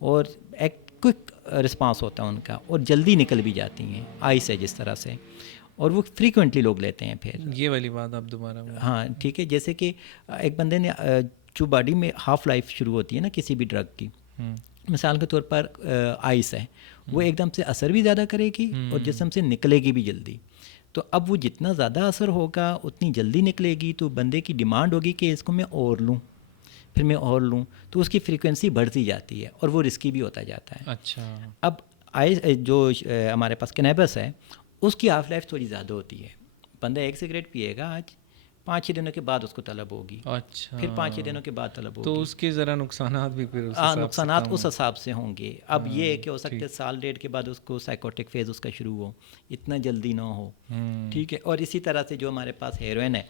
اور ایک کوئک رسپانس ہوتا ہے ان کا، اور جلدی نکل بھی جاتی ہیں، آئس ہے جس طرح سے، اور وہ فریکوینٹلی لوگ لیتے ہیں. پھر یہ والی بات آپ دوبارہ، ہاں ٹھیک ہے، جیسے کہ ایک بندے نے جو باڈی میں ہاف لائف شروع ہوتی ہے نا کسی بھی ڈرگ کی، مثال کے طور پر آئس ہے، وہ ایک دم سے اثر بھی زیادہ کرے گی اور جسم سے نکلے گی بھی جلدی. تو اب وہ جتنا زیادہ اثر ہوگا اتنی جلدی نکلے گی، تو بندے کی ڈیمانڈ ہوگی کہ اس کو میں اور لوں، پھر میں اور لوں، تو اس کی فریکوینسی بڑھتی جاتی ہے اور وہ رسکی بھی ہوتا جاتا ہے. اچھا. اب جو ہمارے پاس کینابس ہے اس کی ہاف لائف تھوڑی زیادہ ہوتی ہے. بندہ ایک سگریٹ پیے گا آج، 5-6 دنوں کے بعد اس کو طلب ہوگی. اچھا. پھر 5-6 دنوں کے بعد طلب ہوگی. تو اس کے ذرا نقصانات بھی پھر نقصانات اس حساب سے ہوں گے. اب یہ ہے کہ ہو سکتا ہے سال ڈیڑھ کے بعد اس کو سائیکوٹک فیز اس کا شروع ہو، اتنا جلدی نہ ہو، ٹھیک ہے. اور اسی طرح سے جو ہمارے پاس ہیروئن ہے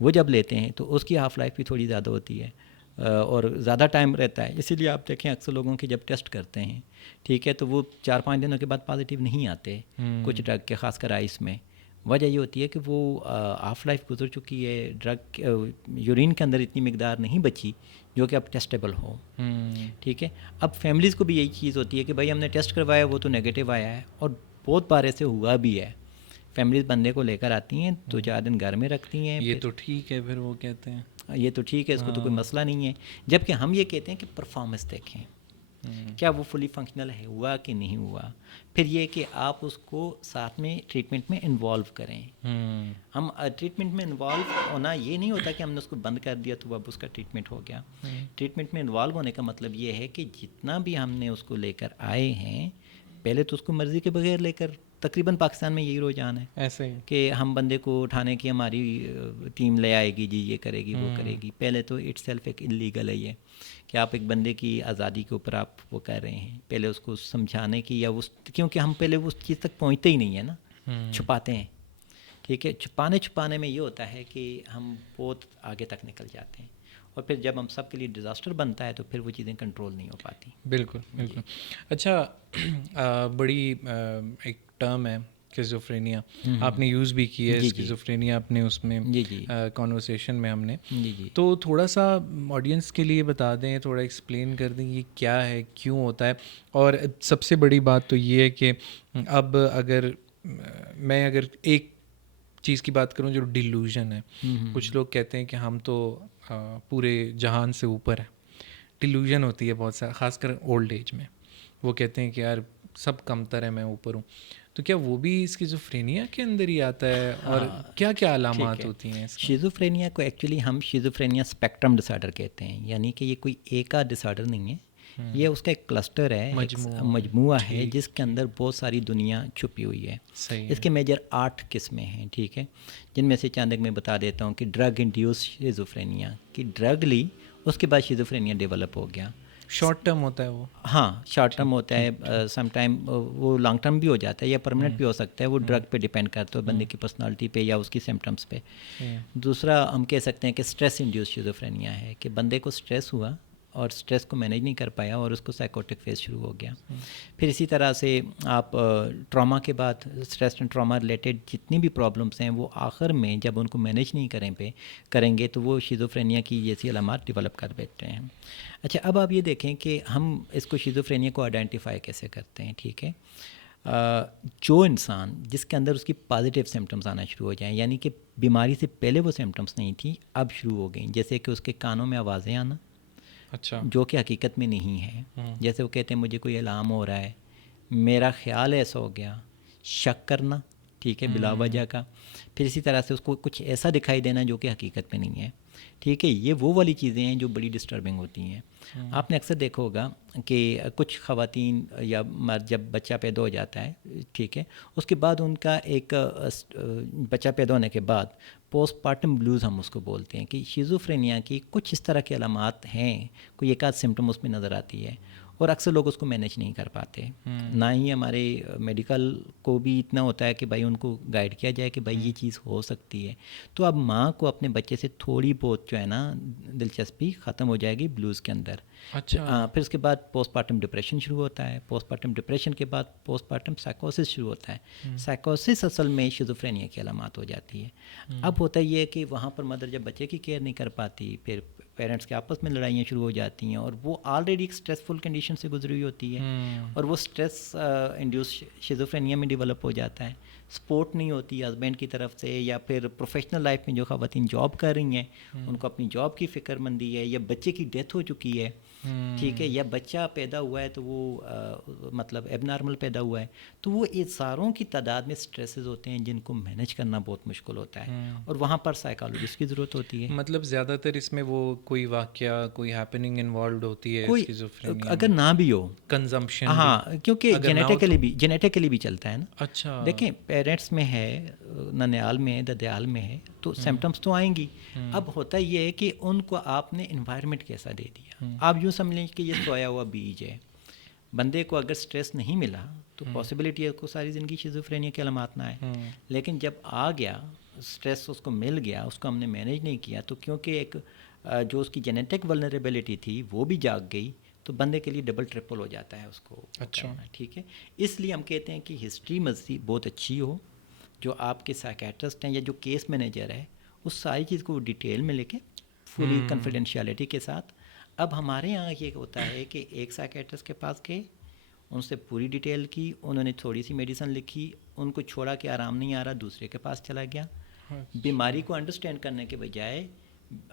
وہ جب لیتے ہیں تو اس کی ہاف لائف بھی تھوڑی زیادہ ہوتی ہے اور زیادہ ٹائم رہتا ہے. اسی لیے آپ دیکھیں اکثر لوگوں کے جب ٹیسٹ کرتے ہیں، ٹھیک ہے، تو وہ 4-5 دنوں کے بعد پازیٹیو نہیں آتے کچھ ڈرگ کے، خاص کر آئس میں. وجہ یہ ہوتی ہے کہ وہ ہاف لائف گزر چکی ہے، ڈرگ یورین کے اندر اتنی مقدار نہیں بچی جو کہ اب ٹیسٹیبل ہو، ٹھیک ہے. اب فیملیز کو بھی یہی چیز ہوتی ہے کہ بھائی ہم نے ٹیسٹ کروایا وہ تو نیگیٹو آیا ہے، اور بہت بار ایسے ہوا بھی ہے. فیملیز بندے کو لے کر آتی ہیں 2-4 دن گھر میں رکھتی ہیں، یہ تو ٹھیک ہے، پھر وہ کہتے ہیں یہ تو ٹھیک ہے، اس کو تو کوئی مسئلہ نہیں ہے. جبکہ ہم یہ کہتے ہیں کہ پرفارمنس دیکھیں، کیا وہ فلی فنکشنل ہے، ہوا کہ نہیں ہوا. پھر یہ کہ آپ اس کو ساتھ میں ٹریٹمنٹ میں انوالو کریں. ہم ٹریٹمنٹ میں انوالو ہونا یہ نہیں ہوتا کہ ہم نے اس کو بند کر دیا تو اب اس کا ٹریٹمنٹ ہو گیا. ٹریٹمنٹ میں انوالو ہونے کا مطلب یہ ہے کہ جتنا بھی ہم نے اس کو لے کر آئے ہیں، پہلے تو اس کو مرضی کے بغیر لے کر، تقریباً پاکستان میں یہی رجحان ہے ایسے ہی کہ ہم بندے کو اٹھانے کی ہماری ٹیم لے آئے گی، جی یہ کرے گی وہ کرے گی. پہلے تو اٹ سیلف ایک انلیگل ہے یہ کہ آپ ایک بندے کی آزادی کے اوپر آپ وہ کر رہے ہیں. پہلے اس کو سمجھانے کی یا کیونکہ ہم پہلے اس چیز تک پہنچتے ہی نہیں ہیں نا، چھپاتے ہیں، ٹھیک ہے. چھپانے میں یہ ہوتا ہے کہ ہم بہت آگے تک نکل جاتے ہیں، اور پھر جب ہم سب کے لیے ڈیزاسٹر بنتا ہے تو پھر وہ چیزیں کنٹرول نہیں ہو پاتی. بالکل بالکل. اچھا، بڑی ایک ٹرم ہے اسکیزوفرینیا آپ نے یوز بھی کی ہے اسکیزوفرینیا اپنے اس میں جی جی کانورسیشن میں ہم نے. جی جی تو تھوڑا سا آڈینس کے لیے بتا دیں, تھوڑا ایکسپلین کر دیں یہ کیا ہے, کیوں ہوتا ہے. اور سب سے بڑی بات تو یہ ہے کہ اب اگر ایک چیز کی بات کروں جو ڈیلوژن ہے, کچھ لوگ کہتے ہیں کہ ہم تو پورے جہان سے اوپر ہیں. ڈیلوژن ہوتی ہے بہت سارا, خاص کر اولڈ ایج میں. وہ کہتے ہیں کہ یار سب کمتر ہے, میں اوپر ہوں. تو کیا وہ بھی اسکیزوفرینیا کے اندر ہی آتا ہے, اور کیا کیا علامات ہوتی ہیں اس میں؟ شیزوفرینیا کو ایکچولی ہم شیزوفرینیا اسپیکٹرم ڈس آرڈر کہتے ہیں, یعنی کہ یہ کوئی ایک آدھ ڈس آرڈر نہیں ہے, یہ اس کا ایک کلسٹر ہے, مجموعہ ہے جس کے اندر بہت ساری دنیا چھپی ہوئی ہے. اس کے میجر 8 قسمیں ہیں, ٹھیک ہے, جن میں سے چند ایک میں بتا دیتا ہوں. کہ ڈرگ انڈیوس شیزوفرینیا, کہ ڈرگ لی اس کے بعد شیزوفرینیا ڈیولپ ہو گیا. شارٹ ٹرم ہوتا ہے وہ, ہاں شارٹ ٹرم ہوتا ہے, سم ٹائم وہ لانگ ٹرم بھی ہو جاتا ہے یا پرماننٹ بھی ہو سکتا ہے, وہ ڈرگ پہ ڈیپینڈ کرتا ہے, بندے کی پرسنالٹی پہ یا اس کی سمٹمس پہ. دوسرا ہم کہہ سکتے ہیں کہ اسٹریس انڈیوس شیزوفرینیا ہے, کہ بندے کو اسٹریس ہوا اور اسٹریس کو مینیج نہیں کر پایا اور اس کو سائیکوٹک فیز شروع ہو گیا. پھر اسی طرح سے آپ ٹراما کے بعد اسٹریس اینڈ ٹراما ریلیٹڈ جتنی بھی پرابلمس ہیں وہ آخر میں جب ان کو مینیج نہیں کریں گے تو وہ شیزوفرینیا کی جیسی علامات ڈیولپ کر بیٹھتے ہیں. اچھا, اب آپ یہ دیکھیں کہ ہم اس کو شیزوفرینیا کو آئیڈینٹیفائی کیسے کرتے ہیں, ٹھیک ہے. جو انسان جس کے اندر اس کی پازیٹیو سمٹمس آنا شروع ہو جائیں, یعنی کہ بیماری سے پہلے وہ سمٹمس نہیں تھیں اب شروع ہو گئیں, جیسے کہ اس کے کانوں میں آوازیں آنا, اچھا, جو کہ حقیقت میں نہیں ہے. جیسے وہ کہتے ہیں مجھے کوئی الارم ہو رہا ہے, میرا خیال ایسا ہو گیا, شک کرنا, ٹھیک ہے, بلا وجہ کا. پھر اسی طرح سے اس کو کچھ ایسا دکھائی دینا جو کہ حقیقت میں نہیں ہے, ٹھیک ہے. یہ وہ والی چیزیں ہیں جو بڑی ڈسٹربنگ ہوتی ہیں. آپ نے اکثر دیکھا ہوگا کہ کچھ خواتین یا مرد جب بچہ پیدا ہو جاتا ہے, ٹھیک ہے, اس کے بعد ان کا ایک بچہ پیدا ہونے کے بعد پوسٹ پارٹم بلوز ہم اس کو بولتے ہیں, کہ شیزوفرینیا کی کچھ اس طرح کے علامات ہیں, کوئی ایک آدھ سمٹم اس میں نظر آتی ہے, اور اکثر لوگ اس کو مینیج نہیں کر پاتے. نہ ہی ہمارے میڈیکل کو بھی اتنا ہوتا ہے کہ بھائی ان کو گائیڈ کیا جائے کہ بھائی یہ چیز ہو سکتی ہے. تو اب ماں کو اپنے بچے سے تھوڑی بہت جو ہے نا دلچسپی ختم ہو جائے گی بلوز کے اندر. اچھا, پھر اس کے بعد پوسٹ پارٹم ڈپریشن شروع ہوتا ہے. پوسٹ پارٹم ڈپریشن کے بعد پوسٹ پارٹم سائیکوسس شروع ہوتا ہے. سائیکوسس اصل میں شیزوفرینیا کی علامات ہو جاتی ہے. اب ہوتا یہ ہے کہ وہاں پر مدر جب بچے کی کیئر نہیں کر پاتی, پھر پیرنٹس کے آپس میں لڑائیاں شروع ہو جاتی ہیں, اور وہ آلریڈی ایک اسٹریسفل کنڈیشن سے گزری ہوئی ہوتی ہے, اور وہ اسٹریس انڈیوس شیزوفرینیا میں ڈیولپ ہو جاتا ہے. سپورٹ نہیں ہوتی ہسبینڈ کی طرف سے, یا پھر پروفیشنل لائف میں جو خواتین جاب کر رہی ہیں ان کو اپنی جاب کی فکر مندی ہے, یا بچے کی ڈیتھ ہو چکی ہے, ٹھیک ہے, یا بچہ پیدا ہوا ہے تو وہ مطلب ایب نارمل پیدا ہوا ہے, تو وہ اظہاروں کی تعداد میں سٹریسز ہوتے ہیں جن کو مینیج کرنا بہت مشکل ہوتا ہے, اور وہاں پر سائیکالوجسٹ کی ضرورت ہوتی ہے. مطلب زیادہ تر اس میں وہ کوئی واقعہ, کوئی ہیپننگ انوالوڈ ہوتی ہے کوئی اسکیزوفرینیا اگر نہ بھی ہو, کنزمپشن, ہاں, کیونکہ جینیٹیکلی بھی چلتا ہے نا. اچھا, دیکھیں پیرنٹس میں ہے, ننیال میں ہے, ددیال میں ہے, تو سمٹمس تو آئیں گی. اب ہوتا یہ ہے کہ ان کو آپ نے انوائرمنٹ کیسا دے دیا. آپ یوں سمجھ لیں کہ یہ سویا ہوا بیج ہے, بندے کو اگر سٹریس نہیں ملا تو پاسبلٹی ہے کو ساری زندگی شیزوفرینیا کے علامات نہ آئے. لیکن جب آ گیا سٹریس, اس کو مل گیا, اس کو ہم نے مینیج نہیں کیا, تو کیونکہ ایک جو اس کی جینیٹک ولنریبلٹی تھی وہ بھی جاگ گئی, تو بندے کے لیے ڈبل ٹرپل ہو جاتا ہے اس کو. اچھا, ٹھیک ہے. اس لیے ہم کہتے ہیں کہ ہسٹری مزید بہت اچھی ہو, جو آپ کے سائیکیٹرسٹ ہیں یا جو کیس مینیجر ہے اس ساری چیز کو ڈیٹیل میں لے کے فلی کنفیڈینشیلٹی کے ساتھ. اب ہمارے یہاں یہ ہوتا ہے کہ ایک سائیکیٹرسٹ کے پاس گئے, ان سے پوری ڈیٹیل کی, انہوں نے تھوڑی سی میڈیسن لکھی, ان کو چھوڑا کہ آرام نہیں آ رہا, دوسرے کے پاس چلا گیا. بیماری کو انڈرسٹینڈ کرنے کے بجائے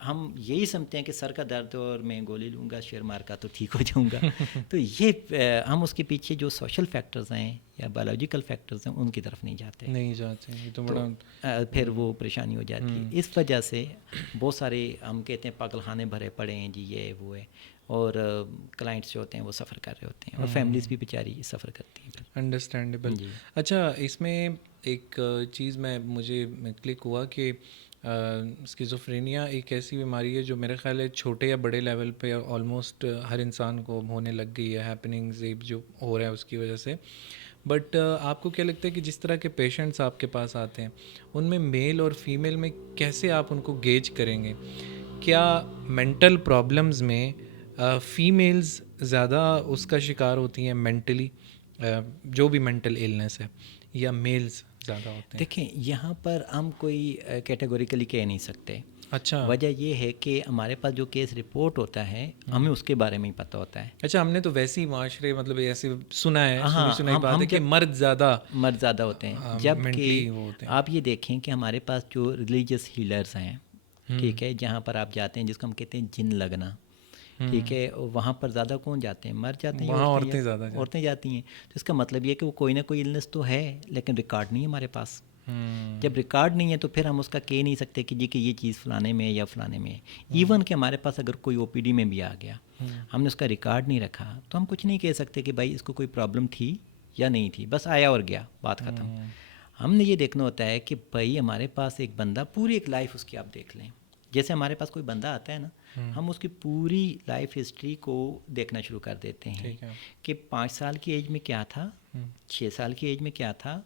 ہم یہی سمجھتے ہیں کہ سر کا درد اور میں گولی لوں گا شیر مار کا تو ٹھیک ہو جاؤں گا. تو یہ ہم اس کے پیچھے جو سوشل فیکٹرز ہیں یا بایولوجیکل فیکٹرز ہیں ان کی طرف نہیں جاتے, یہ تو بڑا پھر وہ پریشانی ہو جاتی ہے. اس وجہ سے بہت سارے ہم کہتے ہیں پاگل خانے بھرے پڑے ہیں جی, یہ وہ ہے, اور کلائنٹس جو ہوتے ہیں وہ سفر کر رہے ہوتے ہیں, اور فیملیز بھی بیچاری سفر کرتی ہیں. انڈرسٹینڈیبل. اچھا, اس میں ایک چیز مجھے کلک ہوا کہ اسکیزوفرینیا ایک ایسی بیماری ہے جو میرے خیال ہے چھوٹے یا بڑے لیول پہ آلموسٹ ہر انسان کو ہونے لگ گئی ہے, ہیپننگز جو ہو رہا ہے اس کی وجہ سے. بٹ آپ کو کیا لگتا ہے کہ جس طرح کے پیشنٹس آپ کے پاس آتے ہیں ان میں میل اور فیمیل میں کیسے آپ ان کو گیج کریں گے؟ کیا مینٹل پرابلمز میں فیمیلز زیادہ اس کا شکار ہوتی ہیں مینٹلی, جو بھی مینٹل ایلنس ہے, یا میلز زیادہ ہوتے ہیں؟ دیکھیں یہاں پر ہم کوئی کیٹیگوریکلی کہہ نہیں سکتے. اچھا. وجہ یہ ہے کہ ہمارے پاس جو کیس رپورٹ ہوتا ہے ہمیں اس کے بارے میں ہی پتہ ہوتا ہے. اچھا، ہم نے تو ویسے ہی معاشرے مطلب ایسے سنا ہے، سنی بات ہے کہ مرد زیادہ ہوتے ہیں. جب کہ آپ یہ دیکھیں کہ ہمارے پاس جو ریلیجیس ہیلرز ہیں، ٹھیک ہے، جہاں پر آپ جاتے ہیں جس کو ہم کہتے ہیں جن لگنا، ٹھیک ہے، وہاں پر زیادہ کون جاتے ہیں؟ مرد جاتے ہیں، عورتیں جاتی ہیں. تو اس کا مطلب یہ ہے کہ وہ کوئی نہ کوئی النس تو ہے لیکن ریکارڈ نہیں ہے ہمارے پاس. جب ریکارڈ نہیں ہے تو پھر ہم اس کا کہہ نہیں سکتے کہ جی کہ یہ چیز فلانے میں یا فلانے میں ہے. ایون کہ ہمارے پاس اگر کوئی او پی ڈی میں بھی آ گیا، ہم نے اس کا ریکارڈ نہیں رکھا تو ہم کچھ نہیں کہہ سکتے کہ بھائی اس کو کوئی پرابلم تھی یا نہیں تھی، بس آیا اور گیا، بات ختم. ہم نے یہ دیکھنا ہوتا ہے کہ بھائی ہمارے پاس ایک بندہ، پوری ایک لائف اس کی آپ دیکھ لیں. جیسے ہمارے پاس کوئی بندہ آتا ہے نا، ہم اس کی پوری لائف ہسٹری کو دیکھنا شروع کر دیتے ہیں کہ 5 سال کی ایج میں کیا تھا، 6 سال کی ایج میں کیا تھا،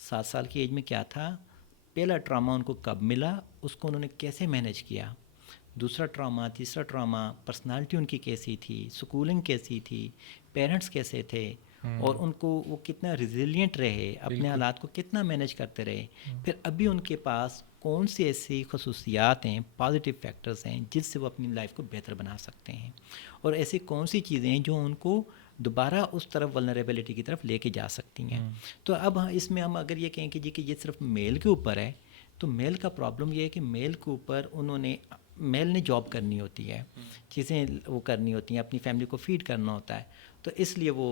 7 سال کی ایج میں کیا تھا، پہلا ٹراما ان کو کب ملا، اس کو انہوں نے کیسے مینیج کیا، دوسرا ٹراما، تیسرا ٹراما، پرسنالٹی ان کی کیسی تھی، سکولنگ کیسی تھی، پیرنٹس کیسے تھے، اور ان کو وہ کتنا ریزیلینٹ رہے، اپنے حالات کو کتنا مینیج کرتے رہے. پھر ابھی ان کے پاس کون سی ایسی خصوصیات ہیں، پازیٹیو فیکٹرز ہیں جس سے وہ اپنی لائف کو بہتر بنا سکتے ہیں، اور ایسی کون سی چیزیں ہیں جو ان کو دوبارہ اس طرف ولنریبلٹی کی طرف لے کے جا سکتی ہیں. تو اب اس میں ہم اگر یہ کہیں کہ جی کہ یہ صرف میل کے اوپر ہے، تو میل کا پرابلم یہ ہے کہ میل کے اوپر میل نے جاب کرنی ہوتی ہے، چیزیں وہ کرنی ہوتی ہیں، اپنی فیملی کو فیڈ کرنا ہوتا ہے، تو اس لیے وہ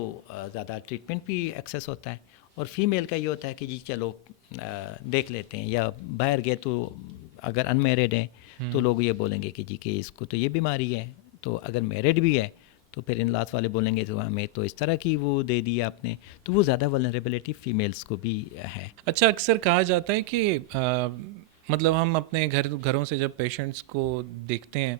زیادہ ٹریٹمنٹ بھی ایکسیس ہوتا ہے. اور فیمیل کا یہ ہوتا ہے کہ جی چلو دیکھ لیتے ہیں، یا باہر گئے تو اگر ان میرڈ ہیں تو لوگ یہ بولیں گے کہ جی کہ اس کو تو یہ بیماری ہے، تو اگر میرڈ بھی ہے تو پھر ان لاس والے بولیں گے تو ہمیں تو اس طرح کی وہ دے دی آپ نے، تو وہ زیادہ ولنریبلٹی فیمیلز کو بھی ہے. اچھا، اکثر کہا جاتا ہے کہ مطلب ہم اپنے گھروں سے جب پیشنٹس کو دیکھتے ہیں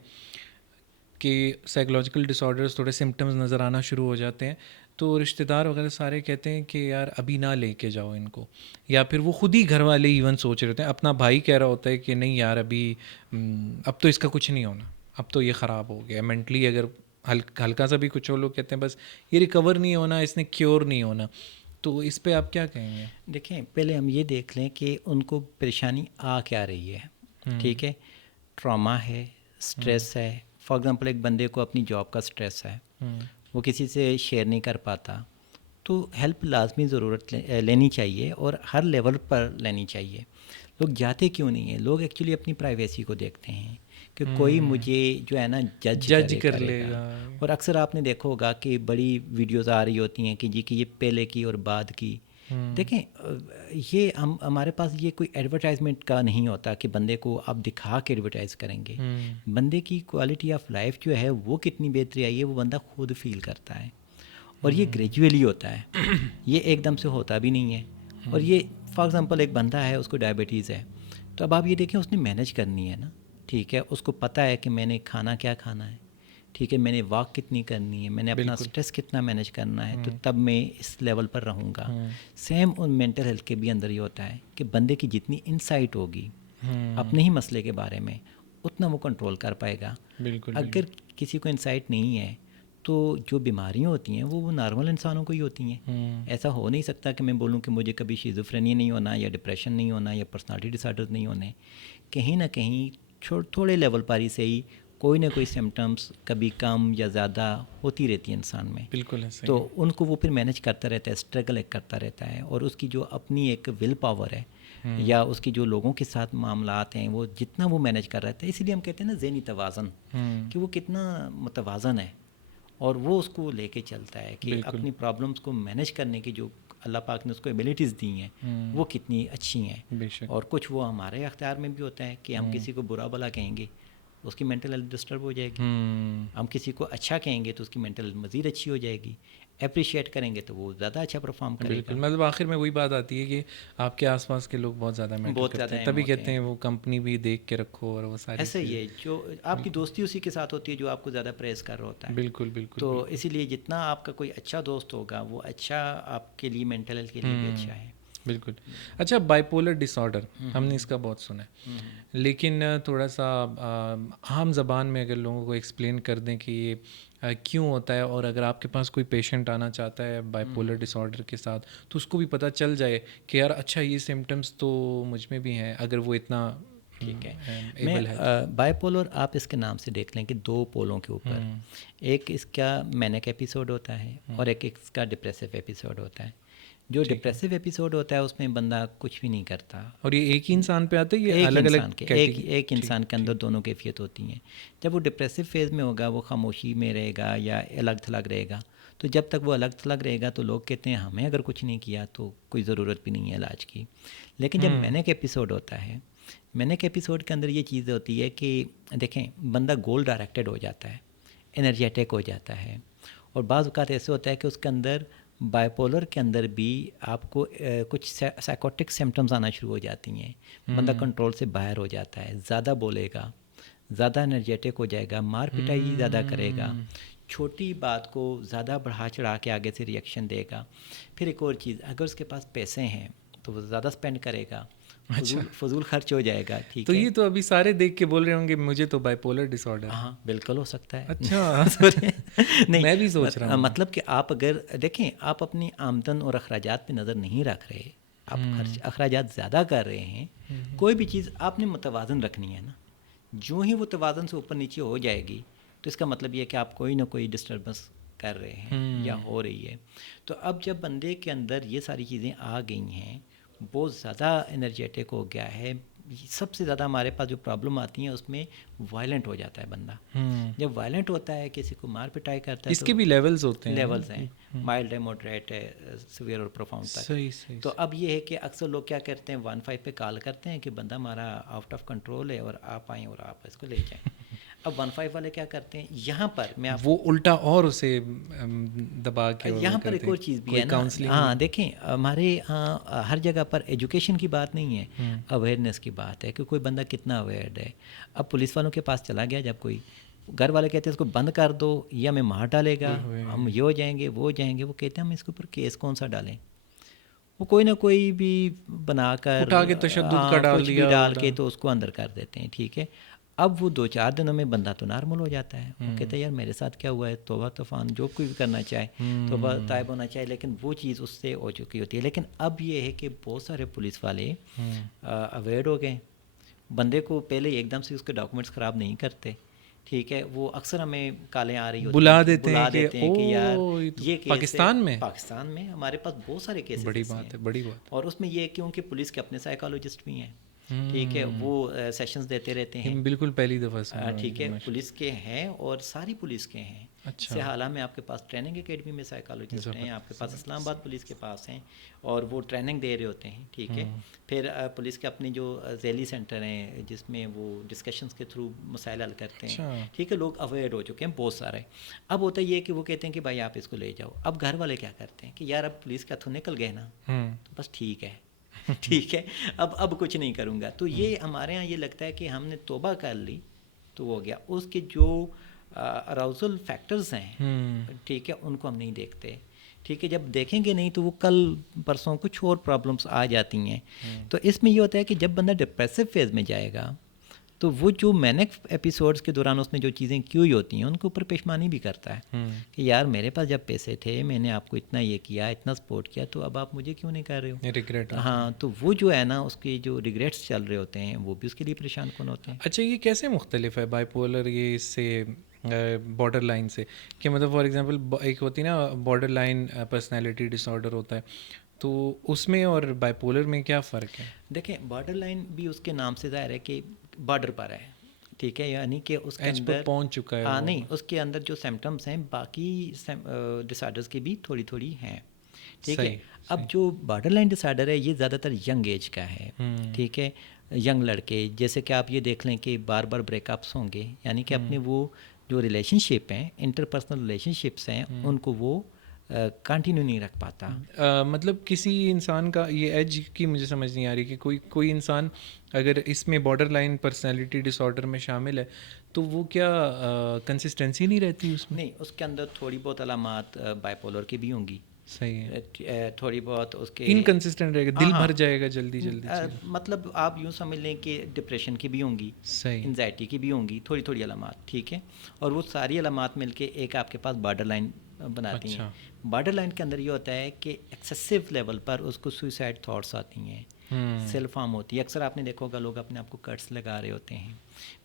کہ سائیکولوجیکل ڈس آرڈرز تھوڑے سمٹمز نظر آنا شروع ہو جاتے ہیں، تو رشتہ دار وغیرہ سارے کہتے ہیں کہ یار ابھی نہ لے کے جاؤ ان کو، یا پھر وہ خود ہی گھر والے ایون سوچ رہے ہوتے ہیں، اپنا بھائی کہہ رہا ہوتا ہے کہ نہیں یار ابھی اب تو اس کا کچھ نہیں ہونا، اب تو یہ خراب ہو گیا مینٹلی، اگر ہلکا سا بھی کچھ ہو، لوگ کہتے ہیں بس یہ ریکور نہیں ہونا، اس نے کیور نہیں ہونا. تو اس پہ آپ کیا کہیں گے؟ دیکھیں پہلے ہم یہ دیکھ لیں کہ ان کو پریشانی آ کیا رہی ہے. ٹھیک ہے، ٹراما ہے، سٹریس ہے. فار ایگزامپل ایک بندے کو اپنی جاب کا سٹریس ہے، وہ کسی سے شیئر نہیں کر پاتا، تو ہیلپ لازمی ضرورت لینی چاہیے، اور ہر لیول پر لینی چاہیے. لوگ جاتے کیوں نہیں ہیں؟ لوگ ایکچولی اپنی پرائیویسی کو دیکھتے ہیں کہ کوئی مجھے جو ہے نا جج کر لے گا. اور اکثر آپ نے دیکھا ہوگا کہ بڑی ویڈیوز آ رہی ہوتی ہیں کہ جی کہ یہ پہلے کی اور بعد کی. دیکھیں یہ ہمارے پاس یہ کوئی ایڈورٹائزمنٹ کا نہیں ہوتا کہ بندے کو آپ دکھا کے ایڈورٹائز کریں گے. بندے کی کوالٹی آف لائف جو ہے وہ کتنی بہتری آئی ہے وہ بندہ خود فیل کرتا ہے، اور یہ گریجولی ہوتا ہے، یہ ایک دم سے ہوتا بھی نہیں ہے. اور یہ فار ایگزامپل ایک بندہ ہے، اس کو ڈائبٹیز ہے، تو اب آپ یہ دیکھیں اس نے مینیج کرنی ہے نا. ٹھیک ہے، اس کو پتہ ہے کہ میں نے کھانا کیا کھانا ہے، ٹھیک ہے، میں نے واک کتنی کرنی ہے، میں نے اپنا سٹریس کتنا مینیج کرنا ہے، تو تب میں اس لیول پر رہوں گا. سیم ان مینٹل ہیلتھ کے بھی اندر یہ ہوتا ہے کہ بندے کی جتنی انسائٹ ہوگی اپنے ہی مسئلے کے بارے میں، اتنا وہ کنٹرول کر پائے گا. اگر کسی کو انسائٹ نہیں ہے تو جو بیماریاں ہوتی ہیں وہ نارمل انسانوں کو ہی ہوتی ہیں. ایسا ہو نہیں سکتا کہ میں بولوں کہ مجھے کبھی شیزوفرینیا نہیں ہونا، یا ڈپریشن نہیں ہونا، یا پرسنالٹی ڈس آرڈر نہیں ہونے. کہیں نہ کہیں تھوڑے لیول پر ہی سے ہی کوئی نہ کوئی سمٹمس کبھی کم یا زیادہ ہوتی رہتی ہے انسان میں. بالکل ایسا. تو ان کو وہ پھر مینیج کرتا رہتا ہے، اسٹرگل کرتا رہتا ہے، اور اس کی جو اپنی ایک ول پاور ہے یا اس کی جو لوگوں کے ساتھ معاملات ہیں وہ جتنا وہ مینیج کر رہتا ہے. اسی لیے ہم کہتے ہیں نا ذہنی توازن، کہ وہ کتنا متوازن ہے، اور وہ اس کو لے کے چلتا ہے کہ اپنی پرابلمس کو مینیج کرنے کی جو اللہ پاک نے اس کو ایبیلٹیز دی ہیں وہ کتنی اچھی ہیں. اور کچھ وہ ہمارے اختیار میں بھی ہوتا ہے کہ ہم کسی کو برا بھلا کہیں گے اس کی مینٹل ہیلتھ ڈسٹرب ہو جائے گی، ہم کسی کو اچھا کہیں گے تو اس کی مینٹل ہیلتھ مزید اچھی ہو جائے گی، اپریشیٹ کریں گے تو وہ زیادہ اچھا پرفارم کرے گا. مطلب آخر میں وہی بات آتی ہے کہ آپ کے آس پاس کے لوگ بہت زیادہ میٹر کرتے ہیں، تبھی کہتے ہیں وہ کمپنی بھی دیکھ کے رکھو اور وہ ساری ایسا ہی ہے. جو آپ کی دوستی اسی کے ساتھ ہوتی ہے جو آپ کو زیادہ پریز کر رہا ہوتا ہے. بالکل بالکل. تو اسی لیے جتنا آپ کا کوئی اچھا دوست ہوگا وہ اچھا آپ کے لیے مینٹل ہیلتھ کے لیے بھی اچھا ہے. بالکل. اچھا، بائی پولر ڈس آرڈر ہم نے اس کا بہت سنا ہے، لیکن تھوڑا سا عام زبان میں اگر لوگوں کو ایکسپلین کر دیں کہ یہ کیوں ہوتا ہے، اور اگر آپ کے پاس کوئی پیشنٹ آنا چاہتا ہے بائی پولر ڈس آرڈر کے ساتھ تو اس کو بھی پتہ چل جائے کہ یار اچھا یہ سمٹمز تو مجھ میں بھی ہیں، اگر وہ اتنا ٹھیک ہے. میں ایبل ہے. بائی پولر آپ اس کے نام سے دیکھ لیں کہ دو پولوں کے اوپر، ایک اس کا مینک ایپیسوڈ ہوتا ہے اور ایک اس کا ڈپریسو ایپیسوڈ ہوتا ہے. جو ڈپریسو ایپیسوڈ ہوتا ہے اس میں بندہ کچھ بھی نہیں کرتا. اور یہ ایک ہی انسان پہ آتا ہے، یہ ایک الگ انسان الگ کے ایک انسان کے اندر دونوں کیفیت ہوتی ہیں. جب وہ ڈپریسو فیز میں ہوگا وہ خاموشی میں رہے گا یا الگ تھلگ رہے گا. تو جب تک وہ الگ تھلگ رہے گا تو لوگ کہتے ہیں ہمیں اگر کچھ نہیں کیا تو کوئی ضرورت بھی نہیں ہے علاج کی. لیکن جب مینک ایپیسوڈ ہوتا ہے، مینک ایپیسوڈ کے اندر یہ چیز ہوتی ہے کہ دیکھیں بندہ گول ڈائریکٹڈ ہو جاتا ہے، انرجیٹک ہو جاتا ہے، اور بعض اوقات ایسے ہوتا ہے کہ اس کے اندر بائی پولر کے اندر بھی آپ کو کچھ سائیکوٹک سمٹمز آنا شروع ہو جاتی ہیں. بندہ کنٹرول سے باہر ہو جاتا ہے، زیادہ بولے گا، زیادہ انرجیٹک ہو جائے گا، مار پٹائی زیادہ کرے گا، چھوٹی بات کو زیادہ بڑھا چڑھا کے آگے سے ریئیکشن دے گا. پھر ایک اور چیز، اگر اس کے پاس پیسے ہیں تو وہ زیادہ اسپینڈ کرے گا، فضول خرچ ہو جائے گا. ٹھیک تو ہے. یہ تو ابھی سارے دیکھ کے بول رہے ہوں گے مجھے تو بائی پولر ڈس آرڈر ہے. ہاں بالکل ہو سکتا ہے. اچھا نہیں میں بھی سوچ رہا ہوں. مطلب کہ آپ اگر دیکھیں آپ اپنی آمدن اور اخراجات پہ نظر نہیں رکھ رہے، آپ اخراجات زیادہ کر رہے ہیں، کوئی بھی چیز آپ نے متوازن رکھنی ہے نا. جو ہی وہ توازن سے اوپر نیچے ہو جائے گی تو اس کا مطلب یہ ہے کہ آپ کوئی نہ کوئی ڈسٹربنس کر رہے ہیں یا ہو رہی ہے. تو اب جب بندے کے اندر یہ ساری چیزیں آ گئی ہیں، بہت زیادہ انرجیٹک ہو گیا ہے، سب سے زیادہ ہمارے پاس جو پرابلم آتی ہیں اس میں وائلنٹ ہو جاتا ہے بندہ. جب وائلنٹ ہوتا ہے، کسی کو مار پٹائی کرتا ہے، اس کے بھی لیولز ہوتے ہیں، لیولز ہیں، مائلڈ ہے، موڈریٹ ہے، سویئر اور پروفاؤنڈ تک. صحیح. تو اب یہ ہے کہ اکثر لوگ کیا کرتے ہیں 15 پہ کال کرتے ہیں کہ بندہ ہمارا آؤٹ آف کنٹرول ہے اور آپ آئیں اور آپ اس کو لے جائیں. اب 15 والے کیا کرتے ہیں، یہاں پر میں آپ وہ الٹا اور اسے دبا کے یہاں پر ایک اور چیز بھی ہے نا. ہاں دیکھیں ہمارے ہاں ہر جگہ پر ایجوکیشن کی بات نہیں ہے، اویئرنیس کی بات ہے کہ کوئی بندہ کتنا اویئرڈ ہے. اب پولیس والوں کے پاس چلا گیا، جب کوئی گھر والے کہتے ہیں اس کو بند کر دو یا ہمیں مار ڈالے گا، ہم یہ ہو جائیں گے وہ ہو جائیں گے، وہ کہتے ہیں ہم اس کے اوپر کیس کون سا ڈالیں. وہ کوئی نہ کوئی بھی بنا کر اٹھا کے تشدد کا ڈال کچھ بھی ڈال کے تو اس کو اندر کر دیتے ہیں. ٹھیک ہے. اب وہ 2-4 دنوں میں بندہ تو نارمل ہو جاتا ہے. وہ کہتا ہے یار میرے ساتھ کیا ہوا ہے، توبہ طوفان جو کوئی بھی کرنا چاہے توبہ طائب ہونا چاہے، لیکن وہ چیز اس سے ہو چکی ہوتی ہے. لیکن اب یہ ہے کہ بہت سارے پولیس والے اویئر ہو گئے. بندے کو پہلے ایک دم سے اس کے ڈاکومنٹس خراب نہیں کرتے. ٹھیک ہے. وہ اکثر ہمیں کالیں آ رہی ہوتی ہیں، بلا دیتے ہیں کہ یار یہ کیس پاکستان میں ہمارے پاس بہت سارے کیسز بڑی بات ہے. اور اس میں یہ کیونکہ پولیس کے اپنے سائیکالوجسٹ بھی ہیں. ٹھیک ہے. وہ سیشنز دیتے رہتے ہیں. بالکل پہلی دفعہ سے. ٹھیک ہے. پولیس کے ہیں اور ساری پولیس کے ہیں. اچھا. حالہ میں آپ کے پاس ٹریننگ اکیڈمی میں سائیکالوجسٹ ہیں، آپ کے پاس اسلام آباد پولیس کے پاس ہیں اور وہ ٹریننگ دے رہے ہوتے ہیں. ٹھیک ہے. پھر پولیس کے اپنے جو ذیلی سینٹر ہیں جس میں وہ ڈسکشنز کے تھرو مسائل حل کرتے ہیں. ٹھیک ہے. لوگ اویئر ہو چکے ہیں بہت سارے. اب ہوتا یہ کہ وہ کہتے ہیں کہ بھائی آپ اس کو لے جاؤ. اب گھر والے کیا کرتے ہیں کہ یار اب پولیس کا ہاتھوں نکل گئے نا تو بس ٹھیک ہے. ٹھیک ہے. اب کچھ نہیں کروں گا. تو یہ ہمارے ہاں یہ لگتا ہے کہ ہم نے توبہ کر لی تو ہو گیا. اس کے جو اراؤزل فیکٹرز ہیں، ٹھیک ہے، ان کو ہم نہیں دیکھتے. ٹھیک ہے. جب دیکھیں گے نہیں تو وہ کل پرسوں کچھ اور پرابلمس آ جاتی ہیں. تو اس میں یہ ہوتا ہے کہ جب بندہ ڈپریسو فیز میں جائے گا تو وہ جو مینک ایپیسوڈز کے دوران اس نے جو چیزیں کی ہوئی ہوتی ہیں ان کے اوپر پیشمانی بھی کرتا ہے کہ یار میرے پاس جب پیسے تھے میں نے آپ کو اتنا یہ کیا، اتنا سپورٹ کیا، تو اب آپ مجھے کیوں نہیں کر رہے ہو. ریگریٹ. ہاں. تو وہ جو ہے نا اس کے جو ریگریٹس چل رہے ہوتے ہیں وہ بھی اس کے لیے پریشان کن ہوتے ہیں. اچھا یہ کیسے مختلف ہے بائی پولر یہ اس سے بارڈر لائن سے؟ کہ مطلب فار ایگزامپل ایک ہوتی نا بارڈر لائن پرسنالٹی ڈس آرڈر ہوتا ہے، تو اس میں اور بائی پولر میں کیا فرق ہے؟ دیکھیں بارڈر لائن بھی اس کے نام سے ظاہر ہے کہ بارڈر پر ہے. ٹھیک ہے. یعنی کہ اس کے اندر پہنچ چکا ہے. ہاں نہیں، اس کے اندر جو سمٹمس ہیں باقی ڈس آرڈرس کی بھی تھوڑی تھوڑی ہیں. ٹھیک ہے. اب جو بارڈر لائن ڈس آرڈر ہے یہ زیادہ تر ینگ ایج کا ہے. ٹھیک ہے. ینگ لڑکے جیسے کہ آپ یہ دیکھ لیں کہ بار بار بریک اپس ہوں گے، یعنی کہ اپنے وہ جو ریلیشن شپ ہیں، انٹر پرسنل ریلیشن شپس ہیں، ان کو وہ کنٹینیو نہیں رکھ پاتا. مطلب کسی انسان کا یہ ایج کی مجھے سمجھ نہیں آ رہی کہ کوئی انسان اگر اس میں بارڈر لائن پرسنالٹی ڈس آرڈر میں شامل ہے تو وہ کیا کنسسٹنسی نہیں رہتی اس میں؟ نہیں، اس کے اندر تھوڑی بہت علامات بائی پولر کی بھی ہوں گی. صحیح ہے. تھوڑی بہت اس کے انکنسسٹنٹ رہے گا, دل بھر جائے گا جلدی جلدی. مطلب آپ یوں سمجھ لیں کہ ڈپریشن کی بھی ہوں گی, صحیح, انزائٹی کی بھی ہوں گی, تھوڑی تھوڑی علامات, ٹھیک ہے, اور وہ ساری علامات مل کے ایک آپ کے پاس بارڈر لائن بناتی ہیں. بارڈر لائن کے اندر یہ ہوتا ہے کہ ایکسیسو لیول پر اس کو سوئسائڈ تھاٹس آتی ہیں, سیلف ہارم ہوتی ہے. اکثر آپ نے دیکھا ہوگا لوگ اپنے آپ کو کٹس لگا رہے ہوتے ہیں.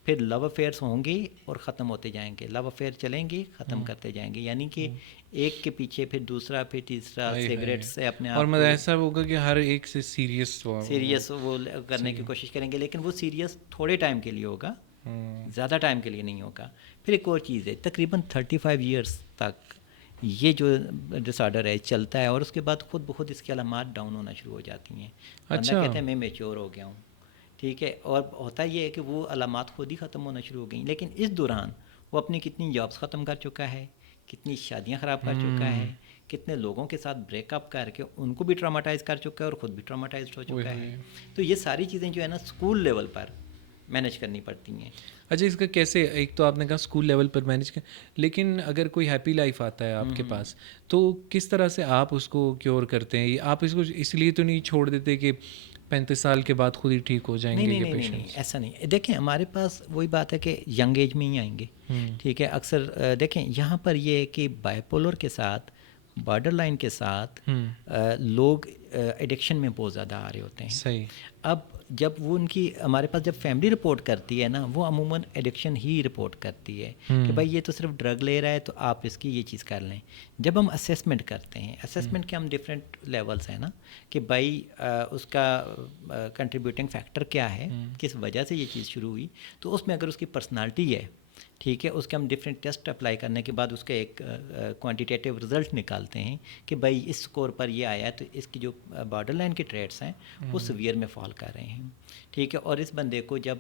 پھر لو افیئرس ہوں گے اور ختم ہوتے جائیں گے, لو افیئر چلیں گے, ختم کرتے جائیں گے, یعنی کہ ایک کے پیچھے پھر دوسرا, پھر تیسرا, سگریٹ سے اپنے آپ اور کو مطلب ایسا ہوگا کہ ہر ایک سے سیریس وہ کرنے کی کوشش کریں گے, لیکن وہ سیریس تھوڑے ٹائم کے لیے ہوگا, زیادہ ٹائم کے لیے نہیں ہوگا. پھر ایک اور چیز ہے, تقریباً 35 ایئرس تک یہ جو ڈس آرڈر ہے چلتا ہے, اور اس کے بعد خود بخود اس کی علامات ڈاؤن ہونا شروع ہو جاتی ہیں. بندہ کہتے ہیں میں میچور ہو گیا ہوں, ٹھیک ہے, اور ہوتا یہ ہے کہ وہ علامات خود ہی ختم ہونا شروع ہو گئیں, لیکن اس دوران وہ اپنی کتنی جابس ختم کر چکا ہے, کتنی شادیاں خراب کر چکا ہے, کتنے لوگوں کے ساتھ بریک اپ کر کے ان کو بھی ٹراماٹائز کر چکا ہے اور خود بھی ٹراماٹائزڈ ہو چکا ہے. تو یہ ساری چیزیں جو ہے نا اسکول لیول پر مینیج کرنی پڑتی ہیں. اچھا, اس کا کیسے, ایک تو آپ نے کہا اسکول لیول پر مینیج کر, لیکن اگر کوئی ہیپی لائف آتا ہے آپ کے پاس, تو کس طرح سے آپ اس کو کیور کرتے ہیں؟ آپ اس کو اس لیے تو نہیں چھوڑ دیتے کہ 35 سال کے بعد خود ہی ٹھیک ہو جائیں گے؟ نہیں, ایسا نہیں. دیکھیں ہمارے پاس وہی بات ہے کہ ینگ ایج میں ہی آئیں گے, ٹھیک ہے. اکثر دیکھیں یہاں پر یہ ہے کہ بائی پولر کے ساتھ, بارڈر لائن کے ساتھ لوگ ایڈکشن میں بہت زیادہ آ رہے ہوتے ہیں. صحیح. اب جب وہ ان کی ہمارے پاس جب فیملی رپورٹ کرتی ہے نا, وہ عموماً ایڈکشن ہی رپورٹ کرتی ہے کہ بھائی یہ تو صرف ڈرگ لے رہا ہے تو آپ اس کی یہ چیز کر لیں. جب ہم اسیسمنٹ کرتے ہیں, اسیسمنٹ کے ہم ڈفرینٹ لیولس ہیں نا, کہ بھائی اس کا کنٹریبیوٹنگ فیکٹر کیا ہے, کس وجہ سے یہ چیز شروع ہوئی. تو اس میں اگر اس کی پرسنالٹی ہے, ٹھیک ہے, اس کے ہم ڈفرینٹ ٹیسٹ اپلائی کرنے کے بعد اس کا ایک کوانٹیٹیو رزلٹ نکالتے ہیں کہ بھائی اس اسکور پر یہ آیا ہے, تو اس کی جو بارڈر لائن کے ٹریٹس ہیں وہ سیویئر میں فال کر رہے ہیں, ٹھیک ہے. اور اس بندے کو جب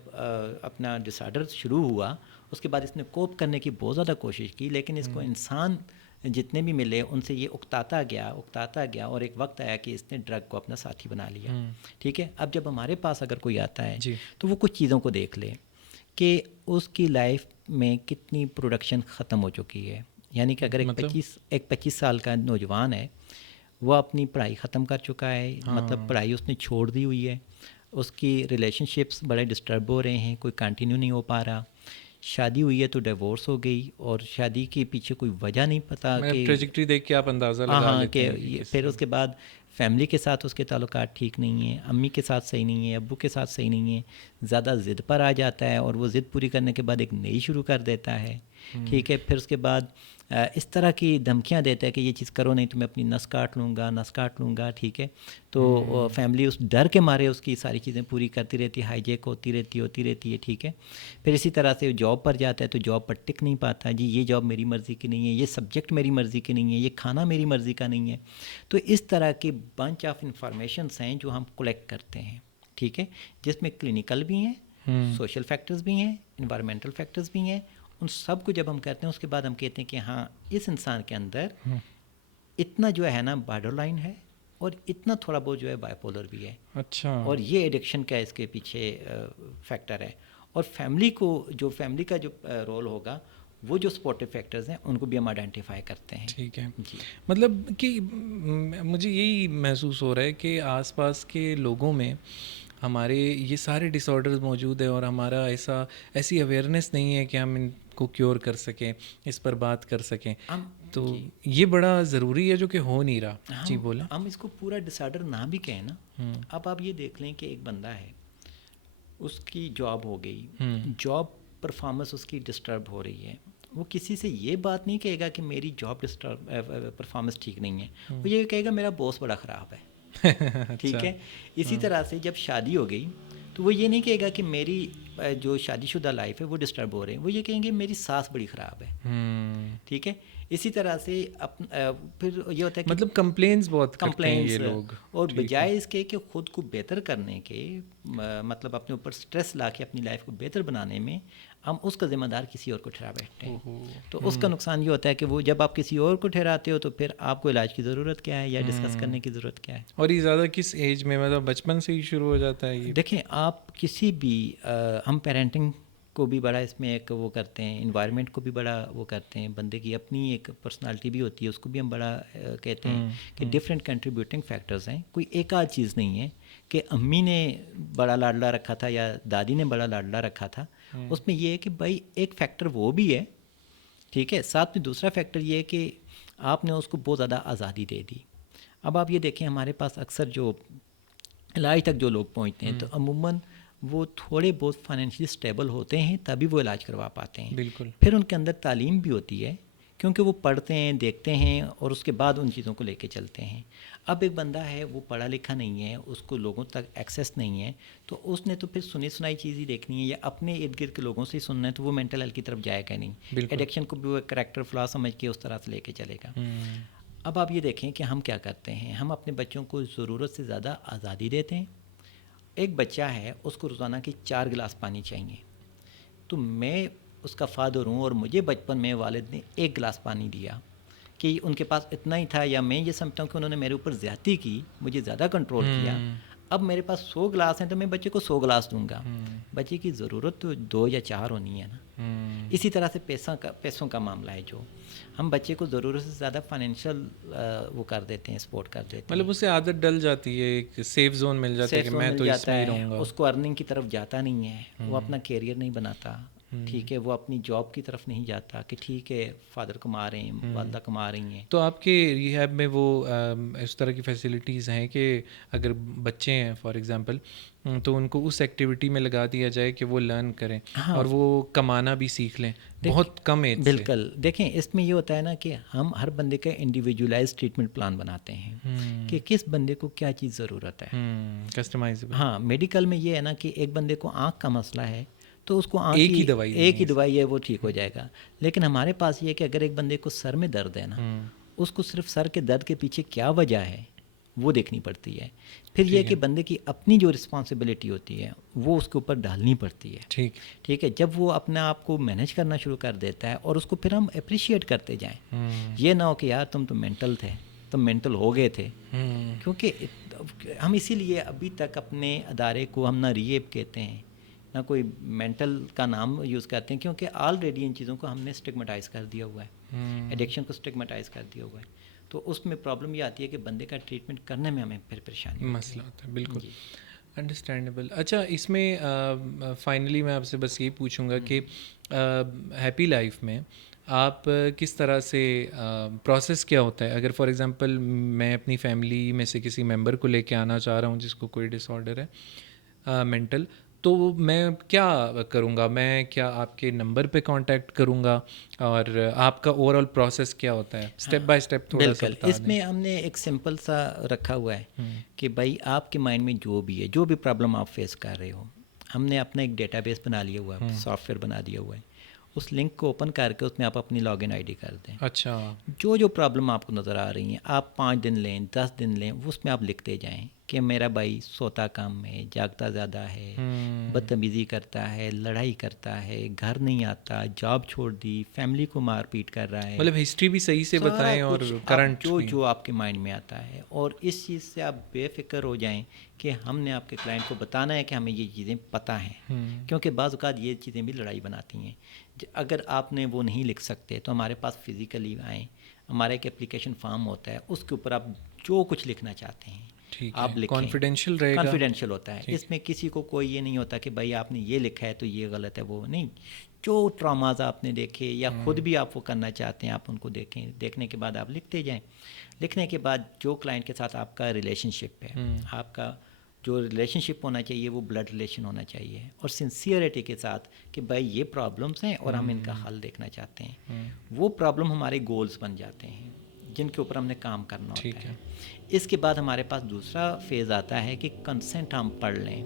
اپنا ڈس آرڈر شروع ہوا, اس کے بعد اس نے کوپ کرنے کی بہت زیادہ کوشش کی, لیکن اس کو انسان جتنے بھی ملے ان سے یہ اکتاتا گیا, اور ایک وقت آیا کہ اس نے ڈرگ کو اپنا ساتھی بنا لیا, ٹھیک ہے. اب جب ہمارے پاس اگر کوئی آتا ہے تو وہ کچھ چیزوں کو دیکھ لے کہ اس کی لائف میں کتنی پروڈکشن ختم ہو چکی ہے. یعنی کہ اگر ایک 25 سال کا نوجوان ہے, وہ اپنی پڑھائی ختم کر چکا ہے, مطلب پڑھائی اس نے چھوڑ دی ہوئی ہے, اس کی ریلیشن شپس بڑے ڈسٹرب ہو رہے ہیں, کوئی کنٹینیو نہیں ہو پا رہا, شادی ہوئی ہے تو ڈیورس ہو گئی, اور شادی کے پیچھے کوئی وجہ نہیں پتہ کہ ٹریجیکٹری دیکھ کے آپ اندازہ لگا لیتے ہیں کہ پھر اس کے بعد فیملی کے ساتھ اس کے تعلقات ٹھیک نہیں ہیں, امی کے ساتھ صحیح نہیں ہے, ابو کے ساتھ صحیح نہیں ہے, زیادہ ضد پر آ جاتا ہے, اور وہ ضد پوری کرنے کے بعد ایک نئی شروع کر دیتا ہے, ٹھیک ہے. پھر اس کے بعد اس طرح کی دھمکیاں دیتا ہے کہ یہ چیز کرو نہیں تو میں اپنی نس کاٹ لوں گا, ٹھیک ہے. تو فیملی اس ڈر کے مارے اس کی ساری چیزیں پوری کرتی رہتی ہے, ہائی جیک ہوتی رہتی ہے, ٹھیک ہے. پھر اسی طرح سے جاب پر جاتا ہے تو جاب پر ٹک نہیں پاتا, جی یہ جاب میری مرضی کی نہیں ہے, یہ سبجیکٹ میری مرضی کی نہیں ہے, یہ کھانا میری مرضی کا نہیں ہے. تو اس طرح کی بنچ آف انفارمیشنس ہیں جو ہم کلیکٹ کرتے ہیں, ٹھیک ہے, جس میں کلینکل بھی ہیں, سوشل فیکٹرز بھی ہیں, انوائرمنٹل فیکٹرز بھی ہیں. ان سب کو جب ہم کرتے ہیں اس کے بعد ہم کہتے ہیں کہ ہاں اس انسان کے اندر اتنا جو ہے نا بارڈر لائن ہے, اور اتنا تھوڑا بہت جو ہے بائی پولر بھی ہے. اچھا. اور یہ ایڈکشن کا اس کے پیچھے فیکٹر ہے. اور فیملی کا جو رول ہوگا, وہ جو سپورٹیو فیکٹرز ہیں ان کو بھی ہم آئیڈینٹیفائی کرتے ہیں. ٹھیک ہے. مطلب کہ مجھے یہی محسوس ہو رہا ہے کہ آس پاس کے لوگوں میں ہمارے یہ سارے ڈس آرڈرز موجود ہیں, اور ہمارا ایسی اویئرنیس نہیں ہے کہ ہم ان کو کیور کر سکیں, اس پر بات کر سکیں. تو یہ بڑا ضروری ہے جو کہ ہو نہیں رہا. جی بولیں. ہم اس کو پورا ڈس آرڈر نہ بھی کہیں نا. اب آپ یہ دیکھ لیں کہ ایک بندہ ہے, اس کی جاب ہو گئی, جاب پرفارمنس اس کی ڈسٹرب ہو رہی ہے, وہ کسی سے یہ بات نہیں کہے گا کہ میری جاب پرفارمنس ٹھیک نہیں ہے, وہ یہ کہے گا میرا باس بڑا خراب ہے, ٹھیک ہے. اسی طرح سے جب شادی ہو گئی تو وہ یہ نہیں کہے گا کہ میری جو شادی شدہ لائف ہے وہ ڈسٹرب ہو رہے ہیں, وہ یہ کہیں گے میری ساس بڑی خراب ہے, ٹھیک ہے. اسی طرح سے پھر یہ ہوتا ہے کہ مطلب کمپلینس بہت کرتے ہیں یہ لوگ, اور بجائے اس کے کہ خود کو بہتر کرنے کے, مطلب اپنے اوپر سٹریس لا کے اپنی لائف کو بہتر بنانے میں ہم اس کا ذمہ دار کسی اور کو ٹھہرا بیٹھتے ہیں. تو اس کا نقصان یہ ہوتا ہے کہ وہ جب آپ کسی اور کو ٹھہراتے ہو تو پھر آپ کو علاج کی ضرورت کیا ہے, یا ڈسکس کرنے کی ضرورت کیا ہے. اور یہ زیادہ کس ایج میں, مطلب بچپن سے ہی شروع ہو جاتا ہے یہ؟ دیکھیں آپ کسی بھی ہم پیرنٹنگ کو بھی بڑا اس میں ایک وہ کرتے ہیں, انوائرمنٹ کو بھی بڑا وہ کرتے ہیں, بندے کی اپنی ایک پرسنالٹی بھی ہوتی ہے, اس کو بھی ہم بڑا کہتے ہیں کہ ڈفرینٹ کنٹریبیوٹنگ فیکٹرز ہیں. کوئی ایک آدھ چیز نہیں ہے کہ امی نے بڑا لاڈلا رکھا تھا یا دادی نے بڑا لاڈلا رکھا تھا. اس میں یہ ہے کہ بھائی ایک فیکٹر وہ بھی ہے, ٹھیک ہے, ساتھ میں دوسرا فیکٹر یہ ہے کہ آپ نے اس کو بہت زیادہ آزادی دے دی. اب آپ یہ دیکھیں ہمارے پاس اکثر جو علاج تک جو لوگ پہنچتے ہیں تو عموماً وہ تھوڑے بہت فائنینشلی اسٹیبل ہوتے ہیں تبھی وہ علاج کروا پاتے ہیں. بالکل. پھر ان کے اندر تعلیم بھی ہوتی ہے کیونکہ وہ پڑھتے ہیں, دیکھتے ہیں اور اس کے بعد ان چیزوں کو لے کے چلتے ہیں. اب ایک بندہ ہے وہ پڑھا لکھا نہیں ہے, اس کو لوگوں تک ایکسیس نہیں ہے, تو اس نے تو پھر سنی سنائی چیز ہی دیکھنی ہے یا اپنے ارد گرد کے لوگوں سے ہی سننا ہے, تو وہ مینٹل ہیلتھ کی طرف جائے گا نہیں. ایڈکشن کو بھی وہ کریکٹر فلا سمجھ کے اس طرح سے لے کے چلے گا. اب آپ یہ دیکھیں کہ ہم کیا کرتے ہیں, ہم اپنے بچوں کو ضرورت سے زیادہ آزادی دیتے ہیں. ایک بچہ ہے اس کو روزانہ کی 4 گلاس پانی چاہیے, تو میں اس کا فادر ہوں اور مجھے بچپن میں والد نے 1 گلاس پانی دیا کہ ان کے پاس اتنا ہی تھا, یا میں یہ سمجھتا ہوں کہ انہوں نے میرے اوپر زیادتی کی, مجھے زیادہ کنٹرول کیا. اب میرے پاس 100 گلاس ہیں تو میں بچے کو 100 گلاس دوں گا. بچے کی ضرورت تو 2 یا 4 ہونی ہے نا. اسی طرح سے پیسوں کا معاملہ ہے, جو ہم بچے کو ضرورت سے زیادہ فائنینشیل وہ کر دیتے ہیں, سپورٹ کر دیتے ہیں. مطلب اسے عادت ڈل جاتی ہے, ایک سیف زون مل جاتا ہے کہ میں تو اس میں ہی رہوں گا. اس کو ارننگ کی طرف جاتا نہیں ہے, وہ اپنا کیریئر نہیں بناتا, ٹھیک ہے, وہ اپنی جاب کی طرف نہیں جاتا کہ ٹھیک ہے فادر کما رہے ہیں, والدہ کما رہی ہیں. تو آپ کے ریہیب میں وہ اس طرح کی فیسلٹیز ہیں کہ اگر بچے ہیں فار ایگزامپل تو ان کو اس ایکٹیویٹی میں لگا دیا جائے کہ وہ لرن کریں اور وہ کمانا بھی سیکھ لیں بہت کم ایج سے؟ بالکل. دیکھیں اس میں یہ ہوتا ہے نا کہ ہم ہر بندے کا انڈیویجولائز ٹریٹمنٹ پلان بناتے ہیں کہ کس بندے کو کیا چیز ضرورت ہے, کسٹمائزیبل. ہاں میڈیکل میں یہ ہے نا کہ ایک بندے کو آنکھ کا مسئلہ ہے تو اس کو آنکھ ایک ہی دوائی ہے وہ ٹھیک ہو جائے گا. لیکن ہمارے پاس یہ ہے کہ اگر ایک بندے کو سر میں درد ہے نا, اس کو صرف سر کے درد کے پیچھے کیا وجہ ہے وہ دیکھنی پڑتی ہے. پھر یہ کہ بندے کی اپنی جو رسپانسبلٹی ہوتی ہے وہ اس کے اوپر ڈالنی پڑتی ہے. ٹھیک ہے, جب وہ اپنے آپ کو مینیج کرنا شروع کر دیتا ہے اور اس کو پھر ہم اپریشیٹ کرتے جائیں, یہ نہ ہو کہ یار تم تو مینٹل تھے, تم مینٹل ہو گئے تھے. کیونکہ ہم اسی لیے ابھی تک اپنے ادارے کو ہم نہ ریپ کہتے ہیں نہ کوئی مینٹل کا نام یوز کرتے ہیں, کیونکہ آلریڈی ان چیزوں کو ہم نے اسٹگمیٹائز کر دیا ہوا ہے, ایڈکشن کو اسٹگمیٹائز کر دیا ہوا ہے. تو اس میں پرابلم یہ آتی ہے کہ بندے کا ٹریٹمنٹ کرنے میں ہمیں پھر پریشانی مسئلہ ہوتا ہے. بالکل انڈرسٹینڈیبل. اچھا اس میں فائنلی میں آپ سے بس یہی پوچھوں گا کہ ہیپی لائف میں آپ کس طرح سے پروسیس کیا ہوتا ہے؟ اگر فار ایگزامپل میں اپنی فیملی میں سے کسی ممبر کو لے کے آنا چاہ رہا ہوں جس کو کوئی ڈس آرڈر ہے مینٹل, تو میں کیا کروں گا؟ میں کیا آپ کے نمبر پہ کانٹیکٹ کروں گا اور آپ کا اوور آل پروسیس کیا ہوتا ہے اسٹیپ بائی اسٹیپ تھوڑا سا بتا دیں. اس میں ہم نے ایک سمپل سا رکھا ہوا ہے کہ بھائی آپ کے مائنڈ میں جو بھی ہے, جو بھی پرابلم آپ فیس کر رہے ہو, ہم نے اپنا ایک ڈیٹا بیس بنا لیا ہوا ہے, سافٹ ویئر بنا دیا ہوا ہے. اس لنک کو اوپن کر کے اس میں آپ اپنی لاگ ان آئی ڈی کر دیں. اچھا, جو پرابلم آپ کو نظر آ رہی ہیں آپ 5 دن لیں, 10 دن لیں, اس میں آپ لکھتے جائیں کہ میرا بھائی سوتا کم ہے, جاگتا زیادہ ہے, بدتمیزی کرتا ہے, لڑائی کرتا ہے, گھر نہیں آتا, جاب چھوڑ دی, فیملی کو مار پیٹ کر رہا ہے. مطلب ہسٹری بھی صحیح سے بتائیں اور کرنٹ جو آپ کے مائنڈ میں آتا ہے, اور اس چیز سے آپ بے فکر ہو جائیں کہ ہم نے آپ کے کلائنٹ کو بتانا ہے کہ ہمیں یہ چیزیں پتہ ہیں, کیونکہ بعض اوقات یہ چیزیں بھی لڑائی بناتی ہیں. اگر آپ نے وہ نہیں لکھ سکتے تو ہمارے پاس فزیکلی آئیں, ہمارا ایک اپلیکیشن فارم ہوتا ہے, اس کے اوپر آپ جو کچھ لکھنا چاہتے ہیں آپ لکھیں. کانفیڈینشیل رہے گا, کانفیڈینشیل ہوتا ہے. اس میں کسی کو کوئی یہ نہیں ہوتا کہ بھائی آپ نے یہ لکھا ہے تو یہ غلط ہے, وہ نہیں. جو ٹراماز آپ نے دیکھے یا خود بھی آپ وہ کرنا چاہتے ہیں آپ ان کو دیکھیں, دیکھنے کے بعد آپ لکھتے جائیں. لکھنے کے بعد جو کلائنٹ کے ساتھ آپ کا ریلیشن شپ ہے, آپ کا جو ریلیشن شپ ہونا چاہیے وہ بلڈ ریلیشن ہونا چاہیے, اور سنسیئرٹی کے ساتھ کہ بھائی یہ پرابلمس ہیں اور ہم ان کا حل دیکھنا چاہتے ہیں. وہ پرابلم ہمارے گولز بن جاتے ہیں جن کے اوپر ہم نے کام کرنا ہوتا ہے. اس کے بعد ہمارے پاس دوسرا فیز آتا ہے کہ کنسنٹ ہم پڑھ لیں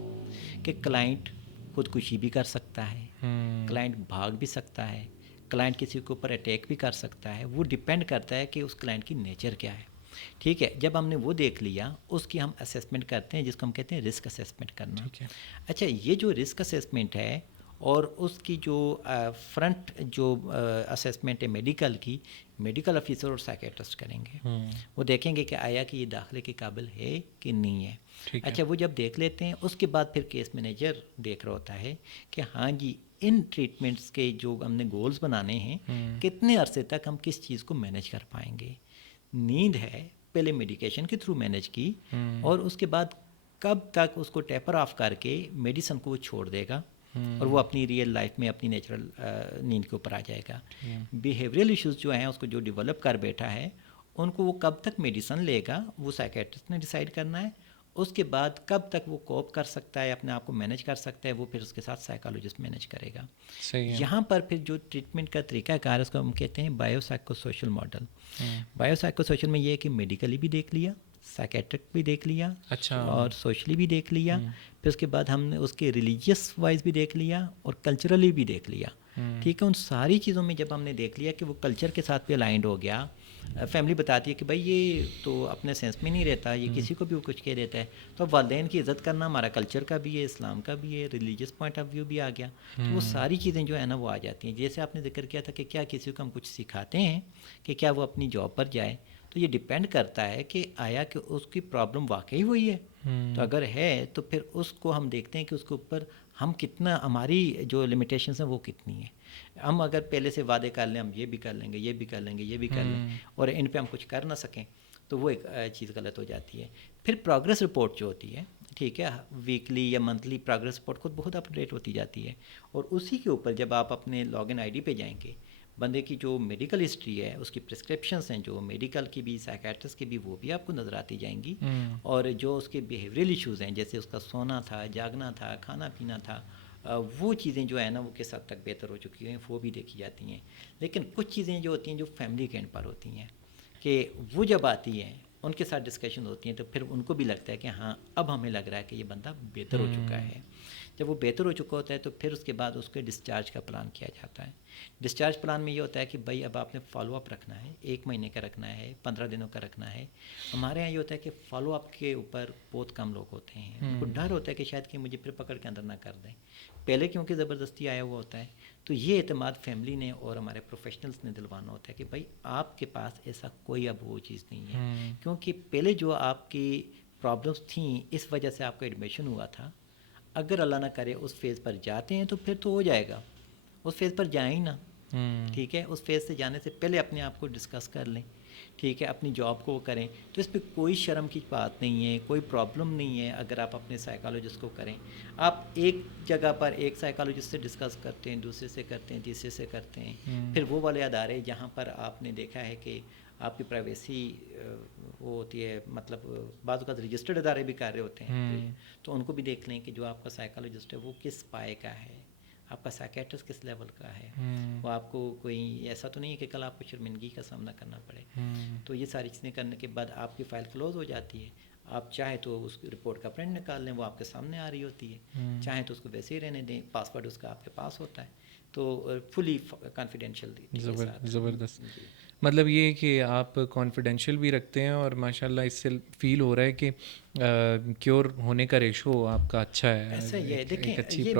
کہ کلائنٹ خودکشی بھی کر سکتا ہے, کلائنٹ بھاگ بھی سکتا ہے, کلائنٹ کسی کے اوپر اٹیک بھی کر سکتا ہے. وہ ڈپینڈ کرتا ہے کہ اس کلائنٹ کی نیچر کیا ہے. ٹھیک ہے, جب ہم نے وہ دیکھ لیا اس کی ہم اسیسمنٹ کرتے ہیں جس کو ہم کہتے ہیں رسک اسیسمنٹ کرنا. اچھا, یہ جو رسک اسیسمنٹ ہے اور اس کی جو فرنٹ جو اسیسمنٹ ہے میڈیکل کی, میڈیکل آفیسر اور سائیکیٹرسٹ کریں گے. وہ دیکھیں گے کہ آیا کہ یہ داخلے کے قابل ہے کہ نہیں ہے. اچھا, وہ جب دیکھ لیتے ہیں اس کے بعد پھر کیس مینیجر دیکھ رہا ہوتا ہے کہ ہاں جی ان ٹریٹمنٹس کے جو ہم نے گولز بنانے ہیں کتنے عرصے تک ہم کس چیز کو مینیج کر پائیں گے. نیند ہے پہلے میڈیکیشن کے تھرو مینیج کی اور اس کے بعد کب تک اس کو ٹیپر آف کر کے میڈیسن کو وہ چھوڑ دے گا اور وہ اپنی ریئل لائف میں اپنی نیچرل نیند کے اوپر آ جائے گا. بیہیویئرل ایشوز جو ہیں اس کو جو ڈیولپ کر بیٹھا ہے ان کو وہ کب تک میڈیسن لے گا وہ سائیکیٹرسٹ نے ڈیسائیڈ کرنا ہے. اس کے بعد کب تک وہ کوپ کر سکتا ہے اپنے آپ کو مینیج کر سکتا ہے وہ پھر اس کے ساتھ سائیکالوجسٹ مینیج کرے گا. یہاں پر پھر جو ٹریٹمنٹ کا طریقہ کار ہے اس کو ہم کہتے ہیں bio psycho social model. Bio psycho social میں یہ ہے کہ میڈیکلی بھی دیکھ لیا, سائیکیٹرک بھی دیکھ لیا, اور سوشلی بھی دیکھ لیا, پھر اس کے بعد ہم نے اس کے ریلیجیس وائز بھی دیکھ لیا اور کلچرلی بھی دیکھ لیا. ٹھیک ہے, ان ساری چیزوں میں جب ہم نے دیکھ لیا کہ وہ کلچر کے ساتھ بھی الائنڈ ہو گیا, فیملی بتاتی ہے کہ بھائی یہ تو اپنے سینس میں نہیں رہتا, یہ کسی کو بھی وہ کچھ کہہ دیتا ہے, تو اب والدین کی عزت کرنا ہمارا کلچر کا بھی ہے, اسلام کا بھی ہے, ریلیجیس پوائنٹ آف ویو بھی آ گیا. تو وہ ساری چیزیں جو ہے نا وہ آ جاتی ہیں. جیسے آپ نے ذکر کیا تھا کہ کیا کسی کو ہم کچھ سکھاتے ہیں کہ کیا وہ اپنی جاب پر جائے, تو یہ ڈپینڈ کرتا ہے کہ آیا کہ اس کی پرابلم واقعی ہوئی ہے. تو اگر ہے تو پھر اس کو ہم دیکھتے ہیں کہ اس کے اوپر ہم کتنا, ہماری جو لمیٹیشنس ہیں وہ کتنی ہیں. ہم اگر پہلے سے وعدے کر لیں ہم یہ بھی کر لیں گے, یہ بھی کر لیں گے, یہ بھی کر لیں, اور ان پہ ہم کچھ کر نہ سکیں تو وہ ایک چیز غلط ہو جاتی ہے. پھر پروگرس رپورٹ جو ہوتی ہے, ٹھیک ہے, ویکلی یا منتھلی پروگرس رپورٹ خود بہت اپ ڈیٹ ہوتی جاتی ہے, اور اسی کے اوپر جب آپ اپنے لاگ ان آئی ڈی پہ جائیں گے, بندے کی جو میڈیکل ہسٹری ہے, اس کی پرسکرپشنس ہیں جو میڈیکل کی بھی, سائیکیٹرسٹ کی بھی, وہ بھی آپ کو نظر آتی جائیں گی. اور جو اس کے بیہیویئرل ایشوز ہیں, جیسے اس کا سونا تھا, جاگنا تھا, کھانا پینا تھا, وہ چیزیں جو ہے نا وہ کس حد تک بہتر ہو چکی ہیں وہ بھی دیکھی جاتی ہیں. لیکن کچھ چیزیں جو ہوتی ہیں جو فیملی کے اینڈ پر ہوتی ہیں کہ وہ جب آتی ہیں ان کے ساتھ ڈسکشن ہوتی ہیں تو پھر ان کو بھی لگتا ہے کہ ہاں اب ہمیں لگ رہا ہے کہ یہ بندہ بہتر ہو چکا ہے. جب وہ بہتر ہو چکا ہوتا ہے تو پھر اس کے بعد اس کے ڈسچارج کا پلان کیا جاتا ہے. ڈسچارج پلان میں یہ ہوتا ہے کہ بھائی اب آپ نے فالو اپ رکھنا ہے, 1 مہینے کا رکھنا ہے, 15 دنوں کا رکھنا ہے. ہمارے یہاں یہ ہوتا ہے کہ فالو اپ کے اوپر بہت کم لوگ ہوتے ہیں, ان کو ڈر ہوتا ہے کہ شاید کہ مجھے پھر پکڑ کے اندر نہ کر دیں, پہلے کیونکہ زبردستی آیا ہوا ہوتا ہے. تو یہ اعتماد فیملی نے اور ہمارے پروفیشنلز نے دلوانا ہوتا ہے کہ بھائی آپ کے پاس ایسا کوئی اب وہ چیز نہیں ہے, کیونکہ پہلے جو آپ کی پرابلمس تھیں اس وجہ سے آپ کا ایڈمیشن ہوا تھا, اگر اللہ نہ کرے اس فیز پر جاتے ہیں تو پھر تو ہو جائے گا, اس فیز پر جائیں ہی نا. ٹھیک ہے, اس فیز سے جانے سے پہلے اپنے آپ کو ڈسکس کر لیں, ٹھیک ہے, اپنی جاب کو کریں. تو اس پہ کوئی شرم کی بات نہیں ہے, کوئی پرابلم نہیں ہے اگر آپ اپنے سائیکالوجسٹ کو کریں. آپ ایک جگہ پر ایک سائیکالوجسٹ سے ڈسکس کرتے ہیں, دوسرے سے کرتے ہیں, تیسرے سے کرتے ہیں, پھر وہ والے ادارے جہاں پر آپ نے دیکھا ہے کہ آپ کی پرائیویسی وہ ہوتی ہے, مطلب بعض اوقات رجسٹرڈ ادارے بھی کر رہے ہوتے ہیں, تو ان کو بھی دیکھ لیں کہ جو آپ کا سائیکالوجسٹ ہے وہ کس پائے کا ہے, آپ کا سائیکیٹرسٹ کس لیول کا ہے, وہ آپ کو کوئی ایسا تو نہیں ہے کہ کل آپ کو شرمندگی کا سامنا کرنا پڑے. تو یہ ساری چیزیں کرنے کے بعد آپ کی فائل کلوز ہو جاتی ہے. آپ چاہیں تو اس رپورٹ کا پرنٹ نکال لیں, وہ آپ کے سامنے آ رہی ہوتی ہے, چاہیں تو اس کو ویسے ہی رہنے دیں, پاسورڈ اس کا آپ کے پاس ہوتا ہے, تو فلی کانفیڈینشیل. زبردست. مطلب یہ کہ آپ کانفیڈینشیل بھی رکھتے ہیں اور ماشاء اللہ اس سے فیل ہو رہا ہے کہ کیور ہونے کا ریشو آپ کا اچھا ہے. ایسا ہی ہے, دیکھیں یہ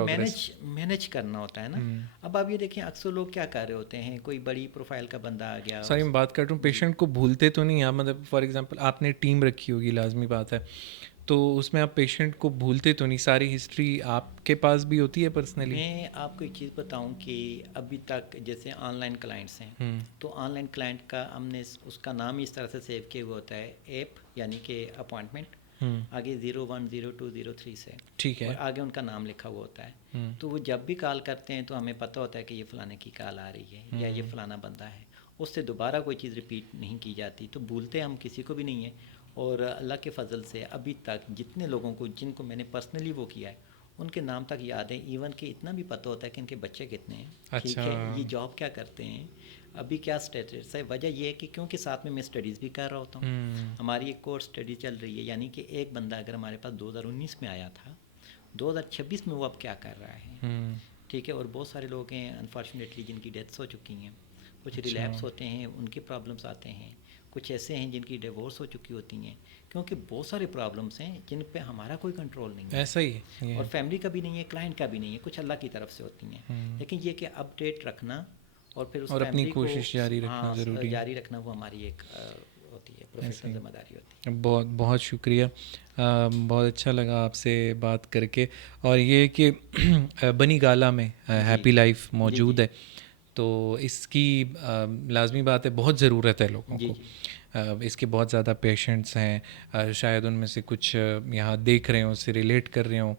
مینیج کرنا ہوتا ہے نا. اب آپ یہ دیکھیں اکثر لوگ کیا کر رہے ہوتے ہیں, کوئی بڑی پروفائل کا بندہ آ گیا. ساری میں بات کر رہا ہوں, پیشنٹ کو بھولتے تو نہیں آپ, مطلب فار ایگزامپل آپ نے ٹیم رکھی ہوگی, لازمی بات ہے, تو اس میں آپ پیشنٹ کو بھولتے تو نہیں, ساری ہسٹری آپ کے پاس بھی ہوتی ہے پرسنلی. میں آپ کو ایک چیز بتاؤں کہ ابھی تک جیسے آن لائن کلائنٹس ہیں, تو آن لائن کلائنٹ کا ہم نے اس کا نام اس طرح سے سیو کیا ہوا ہوتا ہے, ایپ یعنی کہ اپوائنٹمنٹ, آگے 01 02 03 سے, ٹھیک ہے, اور آگے ان کا نام لکھا ہوا ہوتا ہے. تو وہ جب بھی کال کرتے ہیں تو ہمیں پتہ ہوتا ہے کہ یہ فلانے کی کال آ رہی ہے یا یہ فلانا بندہ ہے, اس سے دوبارہ کوئی چیز ریپیٹ نہیں کی جاتی. تو بھولتے ہم کسی کو بھی نہیں ہیں, اور اللہ کے فضل سے ابھی تک جتنے لوگوں کو جن کو میں نے پرسنلی وہ کیا ہے ان کے نام تک یاد ہیں, ایون کہ اتنا بھی پتہ ہوتا ہے کہ ان کے بچے کتنے ہیں, ٹھیک ہے, یہ جاب کیا کرتے ہیں, ابھی کیا اسٹیٹس ہے. وجہ یہ ہے کہ کیونکہ ساتھ میں اسٹڈیز بھی کر رہا ہوتا ہوں, ہماری ایک کورس اسٹڈی چل رہی ہے, یعنی کہ ایک بندہ اگر ہمارے پاس 2019 میں آیا تھا, 2026 میں وہ اب کیا کر رہا ہے, ٹھیک ہے. اور بہت سارے لوگ ہیں انفارچونیٹلی جن کی ڈیتھس ہو چکی ہیں, کچھ ریلیپس ہوتے ہیں, ان کے پرابلمس آتے ہیں, کچھ ایسے ہیں جن کی ڈیورس ہو چکی ہوتی ہیں, کیونکہ بہت سارے پرابلمس ہیں جن پہ ہمارا کوئی کنٹرول نہیں ہے. ایسا ہی, اور فیملی کا بھی نہیں ہے, کلائنٹ کا بھی نہیں ہے, کچھ اللہ کی طرف سے ہوتی ہیں. لیکن یہ کہ اپ ڈیٹ رکھنا اور پھر اس اور اپنی فیملی کو کوشش جاری رکھنا ضروری جاری رکھنا, وہ ہماری ایک ہوتی ہے. پروفیشنل ذمہ داری ہوتی ہے. بہت بہت شکریہ. بہت اچھا لگا آپ سے بات کر کے. اور یہ کہ بنی گالا میں ہیپی لائف موجود ہے تو اس کی لازمی بات ہے بہت ضرورت ہے لوگوں کو. اس کے بہت زیادہ پیشنٹس ہیں, شاید ان میں سے کچھ یہاں دیکھ رہے ہوں, اس سے ریلیٹ کر رہے ہوں.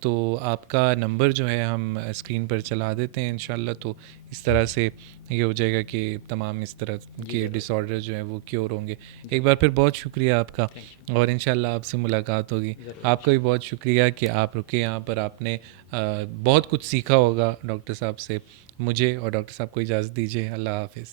تو آپ کا نمبر جو ہے ہم اسکرین پر چلا دیتے ہیں انشاءاللہ. تو اس طرح سے یہ ہو جائے گا کہ تمام اس طرح کے ڈس آرڈر جو ہیں وہ کیور ہوں گے. ایک بار پھر بہت شکریہ آپ کا, اور انشاءاللہ آپ سے ملاقات ہوگی. آپ کا بھی بہت شکریہ کہ آپ رکے یہاں پر. آپ نے بہت کچھ سیکھا ہوگا ڈاکٹر صاحب سے. مجھے اور ڈاکٹر صاحب کو اجازت دیجیے. اللہ حافظ.